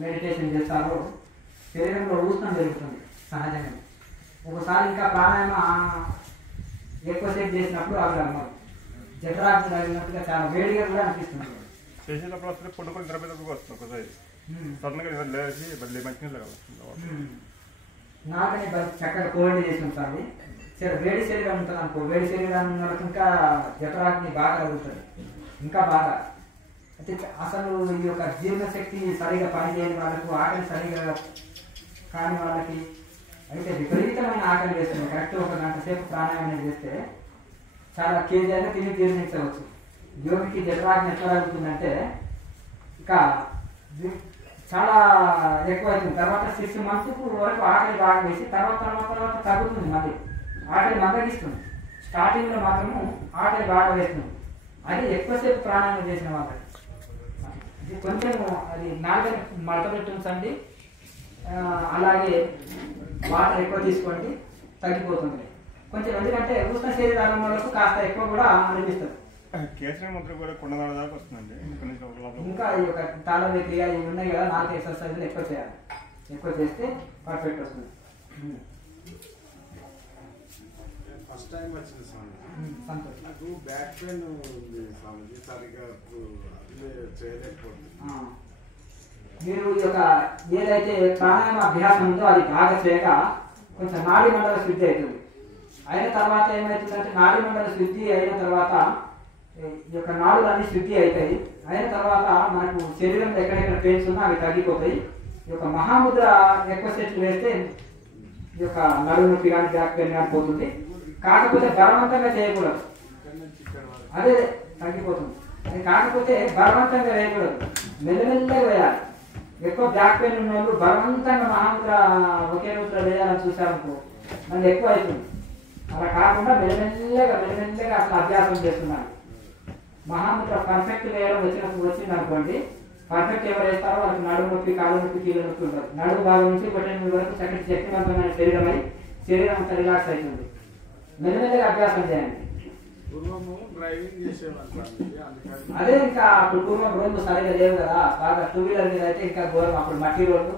Meditation చేస్తారో శరీరంలో ఉష్ణం పెరుగుతుంది సహజంగా. ఒకసారి ఇంకా ప్రాణాయామం ఎక్కువసేపు చేసినప్పుడు అవి జఠరాగ్ని తగిలినట్టుగా చాలా వేడిగా కూడా అనిపిస్తుంది. చేసినప్పుడు వస్తే పండుకొని నిద్రపోయినప్పుడు వస్తుంది ఒకసారి సడన్గా లేచి మళ్ళీ మంచిగా నాకని చక్కగా కోల్డ్ చేసి ఉంటుంది. వేడి శరీరం ఉంటుంది అనుకో, వేడి శరీరం ఉన్నప్పుడు ఇంకా జఠరాగ్ని బాగా తగ్గుతుంది ఇంకా బాగా. అయితే అసలు ఈ యొక్క జీర్ణశక్తి సరిగా పనిచేయని వాళ్ళకు, ఆకలి సరిగా కాని వాళ్ళకి అయితే విపరీతమైన ఆకలి వేస్తుంది. కరెక్ట్ ఒక గంట సేపు ప్రాణాయామం చేస్తే చాలా కేజీ అయినా తిని జీర్ణించవచ్చు. యోగికి జఠరాగ్ని ఎట్లా తగ్గుతుందంటే ఇంకా చాలా ఎక్కువ అవుతుంది. తర్వాత 6 months వరకు ఆకలి బాగా వేసి తర్వాత తగ్గుతుంది. మళ్ళీ ఆకలి మందగిస్తుంది. స్టార్టింగ్లో మాత్రము ఆకలి బాగా వేస్తుంది. అది ఎక్కువసేపు ప్రాణాయామం చేసిన వాళ్ళకి. ఇది కొంచెం అది నాలుగని మడత పెట్టి ఉంచండి, అలాగే వాటర్ ఎక్కువ తీసుకోండి, తగ్గిపోతుంది కొంచెం. ఎందుకంటే ఉష్ణ శరీరాల వాళ్ళకు కాస్త ఎక్కువ కూడా అనిపిస్తుంది. ఇంకా ఈ యొక్క తాళవేతి ఇవి ఉన్నాయి కదా, 4 ఎక్సర్సైజులు ఎక్కువ చేయాలి. ఎక్కువ చేస్తే పర్ఫెక్ట్ వస్తుంది. ఫస్ట్ టైం వచ్చింది స్వామి, నాకు బ్యాక్ పెయిన్ ఉంది స్వామిజీ, సరిగ్గా చేయలేకపోతుంది. మీరు ఈ యొక్క ఏదైతే ప్రాణాయామ అభ్యాసం ఉందో అది బాగా చేయక కొంచెం నాడీ మండల శుద్ధి అవుతుంది. అయిన తర్వాత ఏమవుతుందంటే నాడీ మండల శుద్ధి అయిన తర్వాత ఈ యొక్క నాడులన్నీ శుద్ధి అవుతాయి. అయిన తర్వాత మనకు శరీరంలో ఎక్కడెక్కడ పెయిన్స్ ఉన్నా అవి తగ్గిపోతాయి. ఈ యొక్క మహాముద్ర ఎక్కువ సెట్లు వేస్తే ఈ యొక్క నడుము నొప్పి కానీ బ్యాక్ పెయిన్ కానీ పోతుంది. కాకపోతే బలవంతంగా చేయకూడదు, అదే తగ్గిపోతుంది. అది కాకపోతే బలవంతంగా వేయకూడదు, మెల్లమెల్లగా వేయాలి. ఎక్కువ బ్యాక్ పెయిన్ ఉన్న వాళ్ళు బలవంతంగా మహాముద్ర ఒకే ముద్ర వేయాలని చూసారనుకో మళ్ళీ ఎక్కువ అవుతుంది. అలా కాకుండా మెల్లమెల్లగా అసలు అభ్యాసం చేస్తున్నాను. మహాముద్ర పర్ఫెక్ట్ వేయడం వచ్చింది అనుకోండి, పర్ఫెక్ట్ ఎవరు వేస్తారో వాళ్ళకి నడుము నొప్పి, కాలు నొప్పి, కీళ్ళ నొప్పి ఉంటుంది. నడుము భాగం నుంచి బొట్టెనిమిది వరకు చక్కటి శక్తివంతమైన శరీరం అయి శరీరం అంతా రిలాక్స్ అవుతుంది. మెల్లమెల్లగా అభ్యాసం చేయండి. అదే ఇంకా అప్పుడు పూర్వం రోడ్లు సరిగా లేవు కదా, బాగా 2 వీలర్ మీద అయితే ఇంకా ఘోరం. అప్పుడు మట్టి రోడ్లు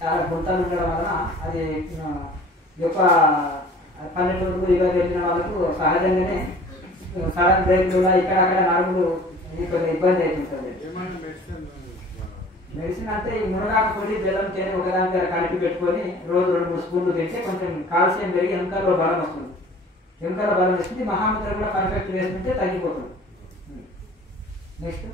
చాలా గుంతలు ఉండడం వలన అది యొక్క పల్లెటూరులు ఇవన్నీ వెళ్ళిన వాళ్ళకు సహజంగానే సడన్ బ్రేక్లు ఇక్కడ అక్కడ నడుములు కొంచెం ఇబ్బంది అవుతుంటుంది. మెడిసిన్ అంటే ఈ మునగాకు పొడి, బెల్లం, తేనె ఒకదాని దగ్గర కలిపి పెట్టుకొని రోజు 2-3 స్పూన్లు తింటే కొంచెం కాల్షియం పెరిగి ఎముకల్లో బలం వస్తుంది. ఎముకల్లో బలం వస్తుంది. మహాముద్ర కూడా పర్ఫెక్ట్ వేసుకుంటే తగ్గిపోతుంది. నెక్స్ట్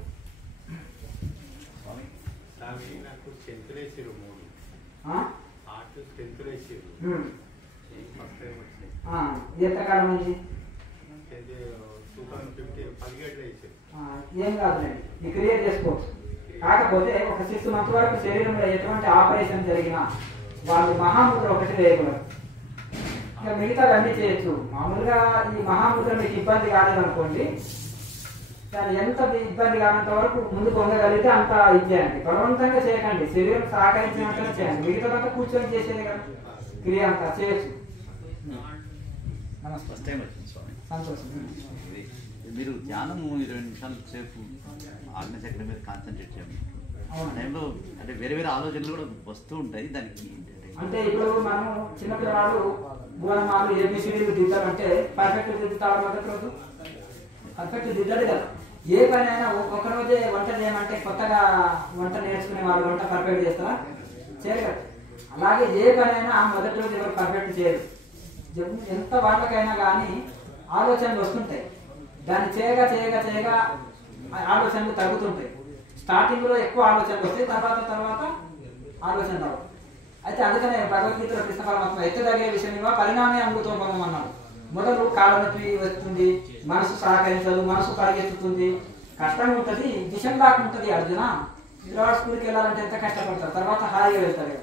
ఎంతకాలం నుంచి? ఏం కాదులేండి, ఈ క్రియేట్ చేసుకోవచ్చు. కాకపోతే ఒక 6 months వరకు శరీరంలో ఎటువంటి ఆపరేషన్ జరిగినా వాళ్ళు మహాముద్ర ఒకటి వేయకూడదు. ఇంకా మిగతా అన్నీ చేయొచ్చు. మామూలుగా ఈ మహాముద్ర మీకు ఇబ్బంది కాలేదనుకోండి, దాన్ని ఎంత ఇబ్బంది కానంత వరకు ముందు పొందగలిగితే అంత ఇచ్చేయండి. బలవంతంగా చేయకండి, శరీరం సహకరించినంతనే చేయండి. మిగతాదంతా కూర్చొని చేసేది కదా క్రియ అంతా చేయొచ్చు. నమస్తే సంతోషం. మీరు ధ్యానం 20 నిమిషాల సేపు ఆజ్ఞచక్ర మీద కాన్సన్ట్రేట్ చేయండి. ఆ టైంలో అంటే వేరే ఆలోచనలు కూడా వస్తూ ఉంటాయి. దానికి అంటే ఇప్పుడు మనం చిన్నపిల్లవాడు భువనమాలు ఏబిసిడీలు దిద్దామంటే పర్ఫెక్ట్ దిద్దుతాడు మొదటి రోజు, పర్ఫెక్ట్ దిద్దాడు కదా. ఏ పని అయినా ఒక రోజే వంట చేయమంటే కొత్తగా వంట నేర్చుకునే వాళ్ళు వంట పర్ఫెక్ట్ చేస్తారా? చేయరు కదా. అలాగే ఏ పని అయినా మొదటి రోజు ఎవరు పర్ఫెక్ట్ చేయరు. ఎంత వాళ్ళకైనా కానీ ఆలోచనలు వస్తుంటాయి. దాన్ని చేయగా చేయగా చేయగా ఆలోచనలు తగ్గుతుంటాయి. స్టార్టింగ్లో ఎక్కువ ఆలోచనలు వస్తాయి, తర్వాత ఆలోచన రావు. అయితే అందుకనే భగవద్గీతలో కృష్ణ పరమాత్మ ఎత్తదగే విషయం పరిణామే అమృతోపమం అన్నాడు. మొదలు కాళ్ళ నొప్పి వస్తుంది, మనసు సహకరించదు, మనసు పరిగెత్తుతుంది, కష్టంగా ఉంటుంది, విషం దాకా ఉంటుంది. అర్జున తర్వాత స్కూల్కి వెళ్ళాలంటే ఎంత కష్టపడతారు, తర్వాత హాయిగా వెళ్తారు.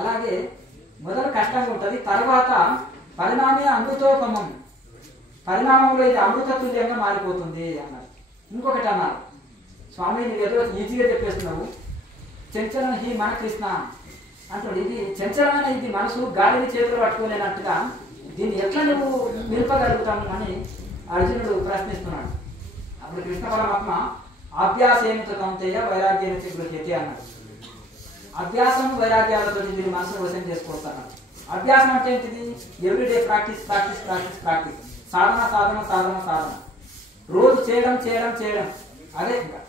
అలాగే మొదలు కష్టంగా ఉంటుంది, తర్వాత పరిణామే అమృతోపమం, పరిణామంలో ఇది అమృత తుల్యంగా మారిపోతుంది అన్నారు. ఇంకొకటి అన్నారు, స్వామి నువ్వు ఏదో ఈజీగా చెప్పేస్తున్నావు, చంచలం హి మన కృష్ణ అంటాడు. ఇది చంచలమైన ఇది మనసు గాలిని చేతులు పట్టుకోలేనట్టుగా దీన్ని ఎట్లా నువ్వు నిలుపగలుగుతాను అని అర్జునుడు ప్రశ్నిస్తున్నాడు. అప్పుడు కృష్ణ పరమాత్మ అభ్యాసేమిత కౌంతేయ వైరాగ్యం గృహ్యతే అన్నాడు. అభ్యాసం వైరాగ్యాలతో దీన్ని మనసులో వశం చేసుకోవచ్చున్నారు. అభ్యాసం అంటే ఏంటిది? Everyday practice practice practice practice, సాధన సాధన సాధన సాధన, రోజు చేయడం చేయడం చేయడం. అదే ఇంకా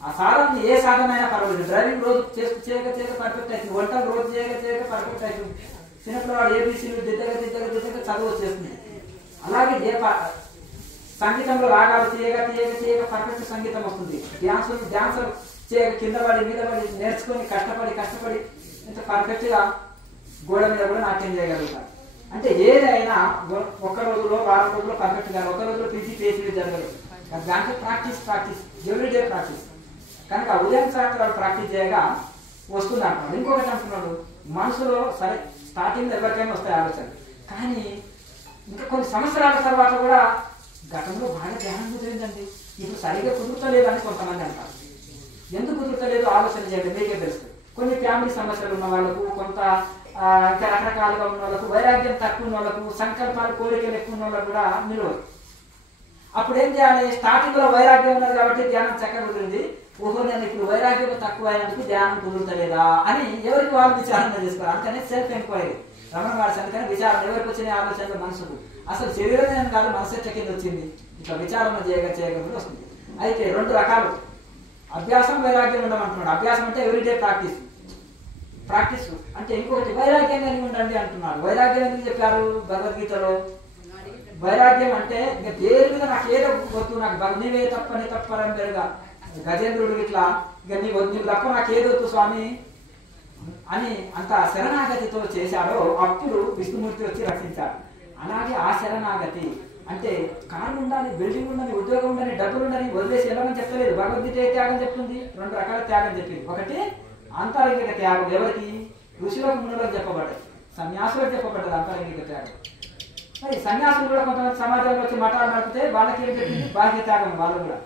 ఆ సాధన ఏ సాధన అయినా పర్వాలేదు. డ్రైవింగ్ రోజు చేయక పర్ఫెక్ట్ అవుతుంది, వంటలు రోజు చేయక పర్ఫెక్ట్ అవుతుంది. చిన్నపిల్లవాడు ఏబీసీలు దిద్దగా చదువు వచ్చేస్తుంది. అలాగే సంగీతంలో రాగాలు చేయక పర్ఫెక్ట్ సంగీతం వస్తుంది. డ్యాన్సులు చేయక కింద పడి మీద పడి నేర్చుకొని కష్టపడి ఇంత పర్ఫెక్ట్ గా గోడ మీద కూడా నాట్యం చేయగలుగుతారు. అంటే ఏదైనా ఒక్క రోజులో వారం రోజుల్లో పర్ఫెక్ట్ గా, ఒక రోజులో పిహెచ్డీ జరగదు. దాంట్లో ప్రాక్టీస్ ఎవ్రీడే ప్రాక్టీస్. కనుక ఉదయం సాయంత్రం ప్రాక్టీస్ చేయగా వస్తుంది అంటున్నాడు. ఇంకొకటి అంటున్నాడు, మనసులో సరే స్టార్టింగ్ ఎవరికైనా వస్తాయి ఆలోచన, కానీ ఇంకా కొన్ని సంవత్సరాల తర్వాత కూడా గతంలో బాగా ధ్యానం కుదిరిందండి, ఇప్పుడు సరిగ్గా కుదురుతలేదు అని కొంతమంది అంటారు. ఎందుకు కుదురుతలేదు ఆలోచన చేయండి, మీకే తెలుస్తుంది. కొన్ని ఫ్యామిలీ సమస్యలు ఉన్న వాళ్ళకు, కొంత ఇంకా రకరకాలుగా ఉన్న వాళ్ళకు, వైరాగ్యం తక్కువ ఉన్న వాళ్ళకు, సంకల్పాలు కోరికలు ఎక్కువ ఉన్న వాళ్ళకు కూడా నిలవదు. అప్పుడు ఏం చేయాలి? స్టార్టింగ్ లో వైరాగ్యం ఉన్నది కాబట్టి ధ్యానం చక్కగా కుదిరింది. ఓహో, నేను ఇప్పుడు వైరాగ్యం తక్కువ అయినందుకు ధ్యానం కుదురుతలేదా అని ఎవరికి వాళ్ళు విచారణ చేసుకోవాలి. అందుకనే సెల్ఫ్ ఎంక్వైరీ రమణ వాడి. అందుకని విచారణ ఎవరికి వచ్చిన ఆలోచనలు మనసుకు, అసలు శరీరం కాదు మనసు ఎట్ల కింద వచ్చింది, ఇట్లా విచారణ చేయగా వస్తుంది. అయితే 2 రకాలు అభ్యాసం వైరాగ్యం ఉండమంటున్నాడు. అభ్యాసం అంటే ఎవ్రీడే ప్రాక్టీస్ అంటే ఇంకొకటి వైరాగ్యం కలిగి ఉండండి అంటున్నాడు. వైరాగ్యం ఎందుకు చెప్పారు భగవద్గీతలో? వైరాగ్యం అంటే ఇంకా దేని మీద నాకు ఏదో వద్దు, నాకు నీవే తప్పని తప్పరని పెరుగా గజేంద్రుడు ఇట్లా ఇక నీవు తప్ప నాకు ఏదొద్దు స్వామి అని అంత శరణాగతితో చేశాడో అప్పుడు విష్ణుమూర్తి వచ్చి రక్షించాడు. అలాగే ఆ శరణాగతి అంటే కారు ఉండాలి, బిల్డింగ్ ఉండాలి, ఉద్యోగం ఉండాలి, డబ్బులు ఉండాలి, వదిలేసి వెళ్ళమని చెప్పలేదు. భగవద్గీత ఏ త్యాగం చెప్తుంది? 2 రకాల త్యాగం చెప్పింది. ఒకటి అంతరంగిక త్యాగం, ఎవరికి? ఋషులకు మునులకు చెప్పబడ్డది, సన్యాసులకు చెప్పబడ్డది అంతరంగిక త్యాగం. మరి సన్యాసులు కూడా కొంతమంది సమాజంలో వచ్చి మఠాలు నడిపితే వాళ్ళకి ఏం చెప్పింది? బాహ్య త్యాగం. వాళ్ళు కూడా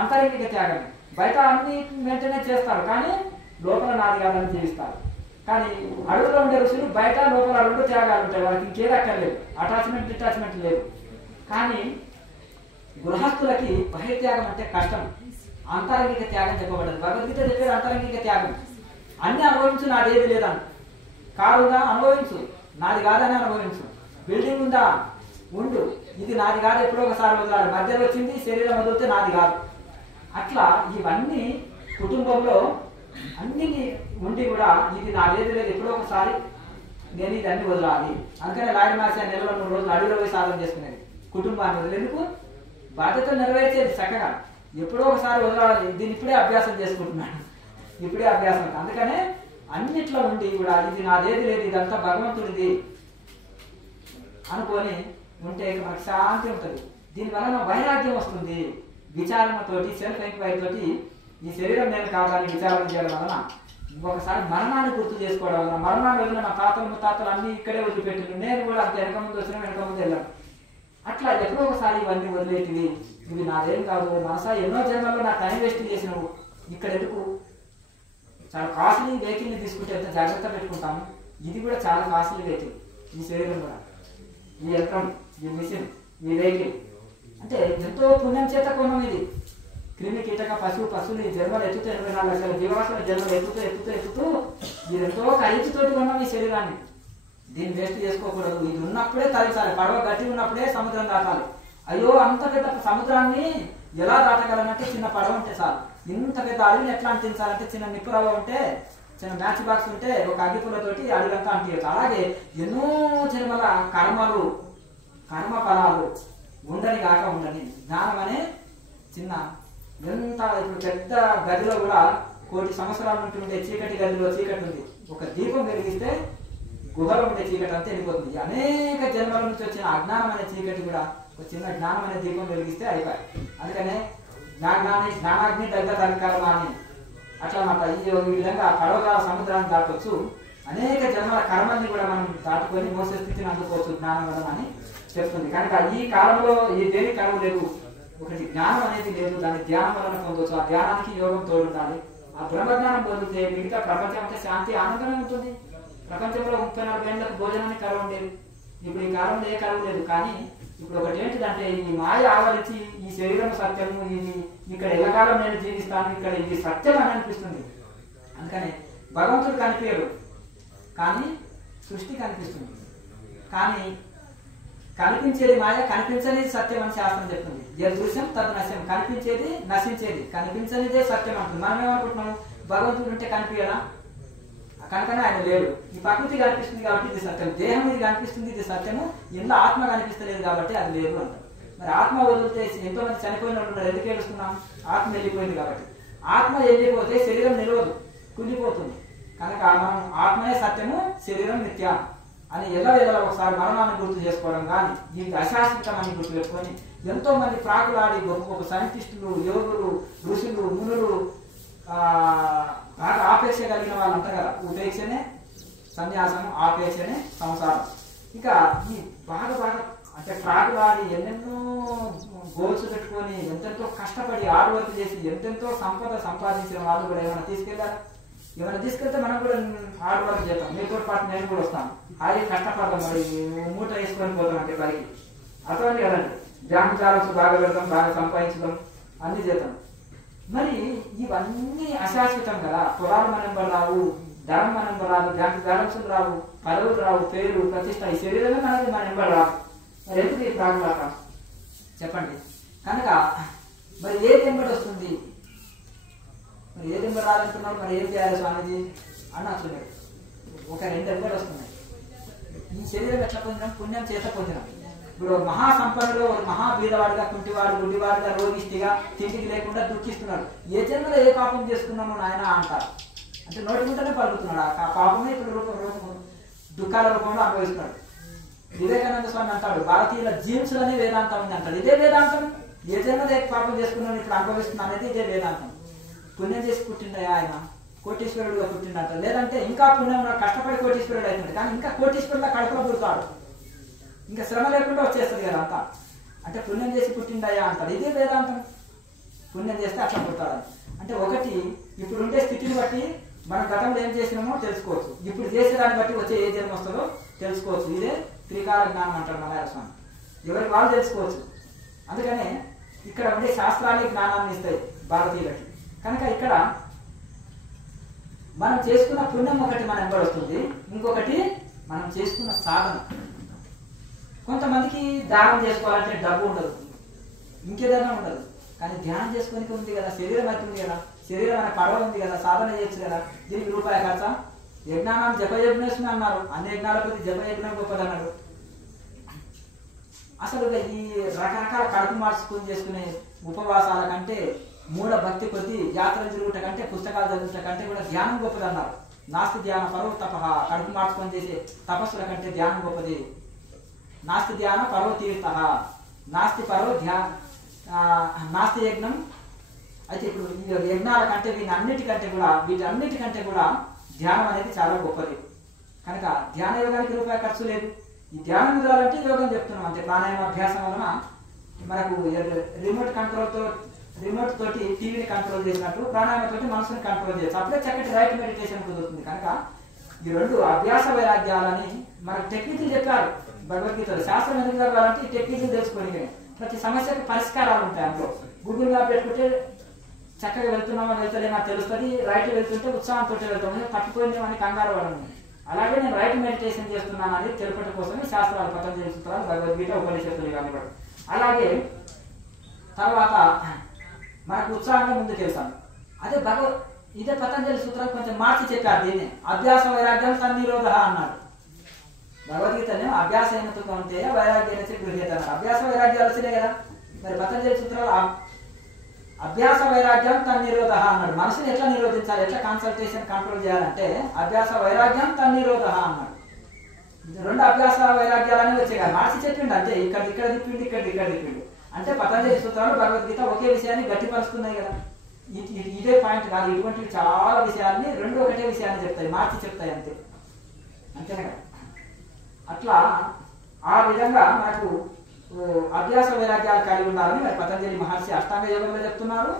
అంతరంగిక త్యాగం. బయట అన్ని వెంటనే చేస్తారు, కానీ లోపల నాది కాదని జీవిస్తారు. కానీ అడుగులో ఉండే ఋషులు బయట లోపల 2 త్యాగాలు ఉంటాయి, వాళ్ళకి ఇంకేది అక్కర్లేదు, అటాచ్మెంట్ డిటాచ్మెంట్ లేదు. కానీ గృహస్థులకి బాహ్య త్యాగం అంటే కష్టం, అంతరంగిక త్యాగం చెప్పబడ్డది. భగవద్గీత చెప్పేది అంతరంగిక త్యాగం. అన్ని అనుభవించు, నాదేది లేదని. కారుగా అనుభవించు, నాది కాదని అనుభవించు. బిల్డింగ్ ఉందా, ఉండు, ఇది నాది కాదు, ఎప్పుడో ఒకసారి వదలాలి. మధ్యలో వచ్చింది శరీరం వదిలితే నాది కాదు. అట్లా ఇవన్నీ కుటుంబంలో అన్ని ఉండి కూడా ఇది నాదేది లేదు, ఎప్పుడో ఒకసారి నేను ఇది అన్ని వదలాలి. అందుకనే లాయర్ మాసి నెలలో 3 రోజులు అడవిలో పోయి సాధన చేసుకునేది. కుటుంబాన్ని వదిలి ఎందుకు? బాధ్యతలు నెరవేర్చేది చక్కగా. ఎప్పుడో ఒకసారి వదలాలి. దీన్ని ఇప్పుడే అభ్యాసం చేసుకుంటున్నాను, ఇప్పుడే అభ్యాసం. అందుకనే అన్నిట్లో ఉండి కూడా ఇది నాదేది లేదు, ఇదంతా భగవంతుడిది అనుకొని ఉంటే మనకు శాంతి ఉంటుంది. దీనివల్ల వైరాగ్యం వస్తుంది. విచారణతోటి, సెల్ఫ్ ఎంక్వైరీ తోటి ఈ శరీరం నేను కాదని విచారణ చేయడం వలన, ఇంకొకసారి మరణాన్ని గుర్తు చేసుకోవడం వలన, మరణాన్ని వదిలిన మా తాతలు ముత్తాతలు అన్ని ఇక్కడే వదిలిపెట్టింది, నేను కూడా అంత వెనక ముందు వచ్చినా వెనక ముందు వెళ్ళాను. అట్లా ఎప్పుడో ఒకసారి ఇవన్నీ వదిలేటివి, ఇవి నాదేం కాదు, మనసా ఎన్నో జన్మల్లో నా టైం వేస్ట్ చేసినవు, ఇక్కడ ఎందుకు? చాలా కాస్ట్లీ వెహికల్ని తీసుకుంటే ఎంత జాగ్రత్త పెట్టుకుంటాము. ఇది కూడా చాలా కాస్ట్లీ వెహికల్, ఈ శరీరం కూడా, ఈ ఎలక్ట్రానిక్, ఈ మిషన్, ఈ వెహికల్ అంటే ఎంతో పుణ్యం చేత కొన్నాం. ఇది క్రిమి కీటక పశువులు ఈ జన్మలు ఎత్తుతూ 84 లక్షల జీవరాశుల జన్మలు ఎత్తుతూ ఇది ఎంతో ఖరీదుతోటి కొన్నాం ఈ శరీరాన్ని. దీన్ని వేస్ట్ చేసుకోకూడదు. ఇది ఉన్నప్పుడే తలచాలి. పడవ గట్టి ఉన్నప్పుడే సముద్రం దాటాలి. అయ్యో, అంత పెద్ద సముద్రాన్ని ఎలా దాటగలనంటే చిన్న పడవ ఉంటే చాలు. ఇంత పెద్ద అడవిని ఎట్లా అంటించాలంటే చిన్న నిప్పురవ ఉంటే, చిన్న మ్యాచ్ బాక్స్ ఉంటే ఒక అగ్గిపుల్లతోటి అడవిలంతా అంటించచ్చు. అలాగే ఎన్నో జన్మల కర్మ ఫలాలు ఉండని కాక ఉండని జ్ఞానం అనే చిన్న ఎంత ఇప్పుడు పెద్ద గదిలో కూడా 1,000,000 సంవత్సరాల నుండి ఉండే చీకటి గదిలో చీకటి ఉంది. ఒక దీపం వెలిగిస్తే గుహలో ఉండే చీకటి అంతా వెళ్ళిపోతుంది. అనేక జన్మల నుంచి వచ్చిన అజ్ఞానం అనే చీకటి కూడా ఒక చిన్న జ్ఞానం అనే దీపం వెలిగిస్తే అయిపోయాయి. అందుకనే జ్ఞానాగ్ని దగ్గర తనకాలం అని అట్లా మాట ఈ విధంగా పడవగా సముద్రాన్ని దాటవచ్చు. అనేక జన్మల కర్మల్ని కూడా మనం దాటుకొని మోసే స్థితిని అందుకోవచ్చు జ్ఞానం వలన అని చెప్తుంది. కనుక ఈ కాలంలో ఈ దేని కరువు లేదు, ఒకటి జ్ఞానం అనేది లేదు, దాన్ని ధ్యానం వలన పొందవచ్చు. ఆ ధ్యానానికి యోగం తోడుండాలి. ఆ బ్రహ్మజ్ఞానం పొందితే మిగతా ప్రపంచం అంటే శాంతి ఆనందమే ఉంటుంది. ప్రపంచంలో 34 ఏళ్ళకు భోజనానికి కరువు ఉండేది. ఇప్పుడు ఈ కాలంలో ఏ కరువు లేదు. కానీ ఇప్పుడు ఒకటి ఏంటిదంటే ఈ మాయ ఆవరించి ఈ శరీరం సత్యము, ఇది ఇక్కడ ఎల్లకాలం నేను జీవిస్తాను, ఇక్కడ ఇది సత్యం అని అనిపిస్తుంది. అందుకని భగవంతుడు కనిపించడు, కానీ సృష్టి కనిపిస్తుంది. కానీ కనిపించేది మాయ, కనిపించనిది సత్యం అని శాస్త్రం చెప్తుంది. దృశ్యం తద్ నశ్యం, కనిపించేది నశించేది, కనిపించనిదే సత్యం అంటుంది. మనం ఏమనుకుంటున్నాము, భగవంతుడు ఉంటే కనిపించడా, కనుకనే ఆయన లేడు. ఈ ప్రకృతి కనిపిస్తుంది కాబట్టి ఇది సత్యం, దేహం ఇది కనిపిస్తుంది ఇది సత్యము, ఇందులో ఆత్మ కనిపిస్తలేదు కాబట్టి అది లేదు అంటారు. మరి ఆత్మ వదిలితే ఎంతో మంది చనిపోయిన వాళ్ళు ఉన్నారు, ఎందుకు ఏడుస్తున్నాం? ఆత్మ వెళ్ళిపోయింది కాబట్టి. ఆత్మ వెళ్ళిపోతే శరీరం నిలవదు, కుళ్ళిపోతుంది. కనుక మనం ఆత్మనే సత్యము, శరీరం మిథ్య అని ఎల్లవేళ ఒకసారి మరణాన్ని గుర్తు చేసుకోవడం కానీ, దీనికి అశాశ్వతమని గుర్తు పెట్టుకొని ఎంతో మంది ప్రాకులాడి గొప్ప గొప్ప సైంటిస్టులు, యోగులు, ఋషులు, మునులు బాగా ఆపేక్ష కలిగిన వాళ్ళు అంటారు కదా, ఉపేక్షనే సన్యాసం, ఆపేక్షనే సంసారం. ఇక ఈ బాగా బాగా అంటే ప్రాకులాడి ఎన్నెన్నో గోల్స్ పెట్టుకొని ఎంతెంతో కష్టపడి హార్డ్ వర్క్ చేసి ఎంతెంతో సంపద సంపాదించిన వాళ్ళు కూడా ఏమైనా తీసుకెళ్లారు? ఏమైనా తీసుకెళ్తే మనం కూడా హార్డ్ వర్క్ చేద్దాం, మీతో పాటు నేను కూడా వస్తాను, అది కష్టపడతాం, మరి మూట వేసుకొని పోతాం అంటే పైకి అటువంటి కదండి. జామచారసు బాగా పెడతాం, బాగా సంపాదించడం అన్ని చేద్దాం. మరి ఇవన్నీ అశాశ్వతం కదా. పొలాలు మనం రావు, ధనం మనం రాదు, ధనసులు రావు, పదవులు రావు, పేరు ప్రతిష్ట, ఈ శరీరమే మనది మన ఎంబడి రావు. మరి ఎందుకు ఈ ప్రాణులాట చెప్పండి? కనుక మరి ఏది ఎంబడి వస్తుంది? మరి ఏది ఎంబడి రాదంటున్నారు, మరి ఏం చేయాలి స్వామిజీ అని అంటున్నాడు. ఒక 2 ఎంబడి వస్తున్నాయి. ఈ శరీరం ఎట్లా పొందినాం? పుణ్యం చేత పొందినాం. ఇప్పుడు మహాసంపన్నుడు మహా బీదవాడిగా, కుంటివాడు, గుడ్డివాడిగా, రోగిష్టిగా, తిండికి లేకుండా దుఃఖిస్తున్నాడు. ఏ జన్మలో ఏ పాపం చేసుకున్నామో నాయన అంటారు. అంటే నోటి ముంటనే పలుకుతున్నాడు. ఆ పాపమే ఇప్పుడు దుఃఖాల రూపంలో అనుభవిస్తున్నాడు. వివేకానంద స్వామి అంటాడు, భారతీయుల జీన్సులనే వేదాంతం ఉంది అంటాడు. ఇదే వేదాంతం. ఏ జన్మలో ఏ పాపం చేసుకున్నాను ఇప్పుడు అనుభవిస్తున్నా అనేది ఇదే వేదాంతం. పుణ్యం చేసి పుట్టిండయా ఆయన, కోటీశ్వరుడుగా పుట్టిండట. లేదంటే ఇంకా పుణ్యం కష్టపడి కోటీశ్వరుడు అవుతుంది, కానీ ఇంకా కోటీశ్వరుడుగా కడుపులో పుడతాడు. ఇంకా శ్రమ లేకుండా వచ్చేస్తుంది కదా అంతా. అంటే పుణ్యం చేసి పుట్టిండయా అంటాడు. ఇదే వేదాంతం. పుణ్యం చేస్తే అట్లా పుడతాడని. అంటే ఒకటి ఇప్పుడు ఉండే స్థితిని బట్టి మనం గతంలో ఏం చేసినామో తెలుసుకోవచ్చు, ఇప్పుడు చేసేదాన్ని బట్టి వచ్చే ఏ జన్మ వస్తుందో తెలుసుకోవచ్చు. ఇదే త్రికాల జ్ఞానం అంటారు మలయాళ స్వామి. ఎవరికి వాళ్ళు తెలుసుకోవచ్చు. అందుకనే ఇక్కడ ఉండే శాస్త్రాలే జ్ఞానాన్ని ఇస్తాయి భారతీయులకి. కనుక ఇక్కడ మనం చేసుకున్న పుణ్యం ఒకటి మన ఎంబడి వస్తుంది, ఇంకొకటి మనం చేసుకున్న సాధన. కొంతమందికి దానం చేసుకోవాలంటే డబ్బు ఉండదు, ఇంకేదైనా ఉండదు, కానీ ధ్యానం చేసుకోనికి ఉంది కదా, శరీరం అయితే ఉంది కదా, శరీరం అనే పడవ ఉంది కదా, సాధన చేయొచ్చు కదా. దీనికి రూపాయి ఖర్చా? యజ్ఞానం జపయజ్ఞేశ్వరి అన్నారు, అన్ని యజ్ఞాల కొద్ది జపయజ్ఞం గొప్పది అన్నాడు. అసలు ఈ రకరకాల కడుపు మార్చుకుని చేసుకునే ఉపవాసాల కంటే, మూఢ భక్తి కొద్ది యాత్రలు తిరుగుట కంటే, పుస్తకాలు చదువుట కంటే కూడా ధ్యానం గొప్పది అన్నారు. నాస్తి ధ్యాన పరో తప, కడుపు మార్చుకొని చేసే తపస్సుల కంటే ధ్యానం గొప్పది. నాస్తి ధ్యాన పరో తీర్థ, నాస్తి పరో నాస్తి యజ్ఞం. అయితే ఇప్పుడు ఈ యజ్ఞాల కంటే వీటన్నిటికంటే కూడా ధ్యానం అనేది చాలా గొప్పది. కనుక ధ్యాన యోగానికి రూపాయి ఖర్చు లేదు. ఈ ధ్యానం చేయాలంటే యోగం చెప్తున్నాం అంతే. ప్రాణాయామ అభ్యాసం వలన మనకు రిమోట్ తోటి టీవీని కంట్రోల్ చేసినట్టు ప్రాణాయామ తోటి మనసుని కంట్రోల్ చేయొచ్చు. అప్పుడే చక్కటి రైట్ మెడిటేషన్ కుదురుతుంది. కనుక ఈ 2 అభ్యాస వైరాగ్యాలని మనకు టెక్నిక్లు చెప్పారు భగవద్గీతలో. శాస్త్రం ఎందుకు చదవాలంటే ఈ టెక్నిక్లు తెలుసుకోవడానికి. ప్రతి సమస్యకు పరిష్కారాలు ఉంటాయి అందులో. గూగుల్ మ్యాప్ పెట్టుకుంటే చక్కగా వెళ్తున్నామో వెళ్తలేమో తెలుస్తుంది. రైట్ వెళ్తుంటే ఉత్సాహంతో వెళ్తాము, తప్పిపోయినామని కంగారు పడము. అలాగే నేను రైట్ మెడిటేషన్ చేస్తున్నాను అనేది తెలుపడం కోసమే శాస్త్రాలు, పతంజలి సూత్రాలు, భగవద్గీత, ఉపనిషత్తులు కానివ్వడం. అలాగే తర్వాత మనకు ఉత్సాహంగా ముందుకు వెళ్తాను. అదే ఇదే పతంజలి సూత్రాలు కొంచెం మార్చి చెప్పారు. దీన్ని అభ్యాస వైరాగ్యం సన్నిరోధ అన్నాడు. భగవద్గీతనే అభ్యాస ఏమతో ఉంటే వైరాగ్యం గృహ్యత అన్నారు. అభ్యాస వైరాగ్యాలు వచ్చినాయి కదా. మరి పతంజలి సూత్రాలు అభ్యాస వైరాగ్యం తన్నిరోధ అన్నాడు. మనసుని ఎట్లా నిరోధించాలి, ఎట్లా కాన్సన్ట్రేషన్ కంట్రోల్ చేయాలంటే అభ్యాస వైరాగ్యం తన్నిరోధ అన్నాడు. 2 అభ్యాస వైరాగ్యాలని వచ్చాయి కదా, మార్చి చెప్పిండు అంతే. ఇక్కడ తిప్పిండు, ఇక్కడ తిప్పిండు. అంటే పతంజలి సూత్రాలు భగవద్గీత ఒకే విషయాన్ని గట్టిపరుస్తున్నాయి కదా. ఇదే పాయింట్ కాదు, ఇటువంటి చాలా విషయాల్ని 2 ఒకటే విషయాన్ని చెప్తాయి, మార్చి చెప్తాయి అంతే. అంతేనా? అట్లా ఆ విధంగా మనకు అభ్యాస వైరాగ్యాలు కలిగి ఉండాలని మరి పతంజలి మహర్షి అష్టాంగ యోగంలో చెప్తున్నారు,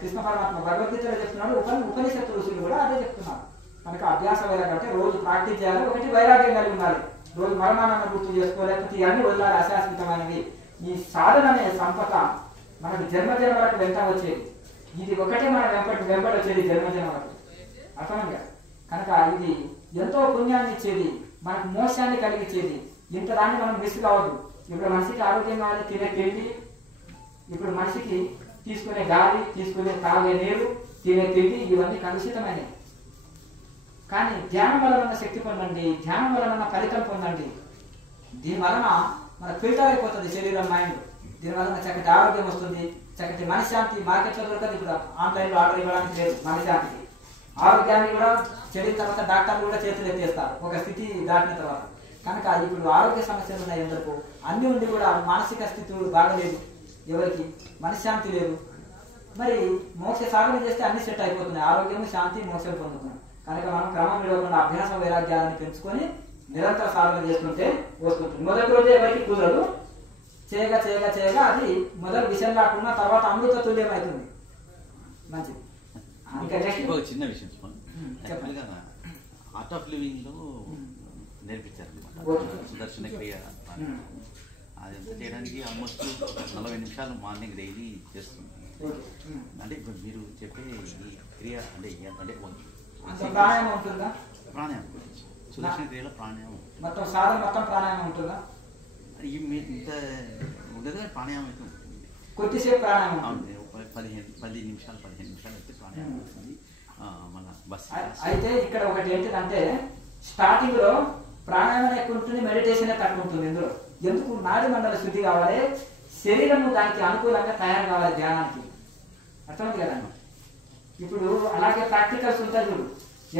కృష్ణ పరమాత్మ భగవద్గీతలో చెప్తున్నాడు, ఉపనిషత్తు ఋషులు కూడా అదే చెప్తున్నారు. కనుక అభ్యాస వైరాగ్యం అంటే రోజు ప్రాక్టీస్ చేయాలి. ఒకటి వైరాగ్యం కలిగి ఉండాలి, రోజు మరణాన్ని గుర్తు చేసుకోలేకపోతే ఇవన్నీ వదిలాలి, అశాశ్వతమైనవి. ఈ సాధన అనే సంపద మనకు జన్మజన్మలకు వెంట వచ్చేది. ఇది ఒకటే మన వెంబడి వచ్చేది జన్మజన్మలకు. అర్థమైంది కనుక ఇది ఎంతో పుణ్యాన్ని ఇచ్చేది, మనకు మోక్షాన్ని కలిగించేది. ఇంత దాన్ని మనం మిస్ కావద్దు. ఇప్పుడు మనిషికి ఆరోగ్యం కావాలి, తినే తిండి, ఇప్పుడు మనిషికి తీసుకునే గాలి, తీసుకునే తాగే నీరు, తినే తిండి ఇవన్నీ కలుషితమైనవి. కానీ ధ్యానం వలన శక్తి పొందండి, ధ్యానం వలన ఫలితం పొందండి. దీని వలన మన ఫిల్టర్ అయిపోతుంది శరీరం, మైండ్. దీని వలన చక్కటి ఆరోగ్యం వస్తుంది, చక్కటి మనశ్శాంతి. మార్కెట్లో దొరకదు, ఇప్పుడు ఆన్లైన్లో ఆర్డర్ ఇవ్వడానికి లేదు. మనశ్శాంతికి ఆరోగ్యాన్ని కూడా చెడిన తర్వాత డాక్టర్లు కూడా చేతులు ఎత్తేస్తారు ఒక స్థితి దాటిన తర్వాత. కనుక ఇప్పుడు ఆరోగ్య సమస్యలు ఉన్నాయి ఎందరికో, అన్ని ఉండి కూడా మానసిక స్థితి బాగలేదు, ఎవరికి మనశ్శాంతి లేదు. మరి మోక్ష సాధన చేస్తే అన్ని సెట్ అయిపోతున్నాయి, ఆరోగ్యం శాంతి మోక్షం పొందుతున్నాం. కనుక మనం క్రమం విడవకుండా అభ్యాస వైరాగ్యాలను పెంచుకొని నిరంతర సాధన చేసుకుంటే వస్తుంటుంది. మొదటి రోజు ఎవరికి కుదరదు, చేయగా చేయగా చేయగా అది మొదలు విషయం రాకుండా తర్వాత అమృత తుల్యం అవుతుంది. మంచిది. ఇంకా నెక్స్ట్ ఒక చిన్న విషయం చెప్పండి. ఆర్ట్ ఆఫ్ లివింగ్ లో నేర్పించారు సుదర్శన క్రియ. అదంతా చేయడానికి ఆల్మోస్ట్ 40 నిమిషాలు మార్నింగ్ డైలీ చేస్తుంది. అంటే ఇప్పుడు మీరు చెప్పే ఈ క్రియ అంటే ప్రాణాయామం ఉంటుందా? ప్రాణాయామం సుదర్శన క్రియలో ప్రాణాయామం మొత్తం సాధన మొత్తం ప్రాణాయామం ఉంటుందా? ఇంత ఉండదు కానీ ప్రాణాయామం అయితే ఉంటుంది. కొద్దిసేపు ప్రాణాయామం 15 నిమిషాలు అయితే ప్రాణాయామం వస్తుంది. మన బస్ అయితే ఇక్కడ ఒకటి ఏంటిదంటే స్టార్టింగ్ లో ప్రాణాయామం ఎక్కువ ఉంటుంది, మెడిటేషన్ తక్కువ ఉంటుంది. ఇందులో ఎందుకు? నాడి మండల శుద్ధి కావాలి, శరీరము దానికి అనుకూలంగా తయారు కావాలి ధ్యానానికి. అర్థమైంది కదండి. ఇప్పుడు అలాగే ప్రాక్టికల్స్ ఉంటాయి చూడు.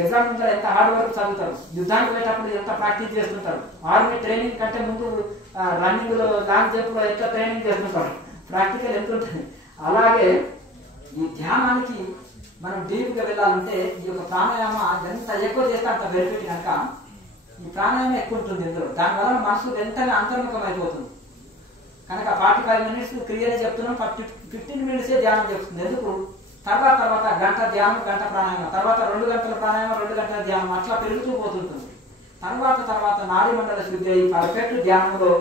ఎగ్జామ్ ముందర ఎంత హార్డ్ వర్క్ చదువుతారు, యుద్ధానికి పోయేటప్పుడు ఎంత ప్రాక్టీస్ చేస్తుంటారు, ఆర్మీ ట్రైనింగ్ కంటే ముందు రన్నింగ్ లో లాంగ్ జంప్ లో ఎంత ట్రైనింగ్ చేస్తుంటారు, ప్రాక్టికల్ ఎంత ఉంటుంది. అలాగే ఈ ధ్యానానికి మనం డీప్ గా వెళ్ళాలంటే ఈ యొక్క ప్రాణాయామ ఎంత ఎక్కువ చేస్తే అంత బెనిఫిట్. కనుక ఈ ప్రాణాయామం ఎక్కువ ఉంటుంది ఇందులో. దానివల్ల మనసు వెంటనే అంతర్ముఖం అయిపోతుంది. కనుక 45 minutes క్రియనే చెప్తున్నాం, 15 minutes ధ్యానం చెప్తుంది. ఎందుకు? తర్వాత గంట ధ్యానం, గంట ప్రాణాయామం, తర్వాత 2 గంటల ప్రాణాయామం, 2 గంటల ధ్యానం, అట్లా పెరుగుతూ పోతుంటుంది. తర్వాత నాడీ మండల శుద్ధి అయ్యి పర్ఫెక్ట్ ధ్యానంలో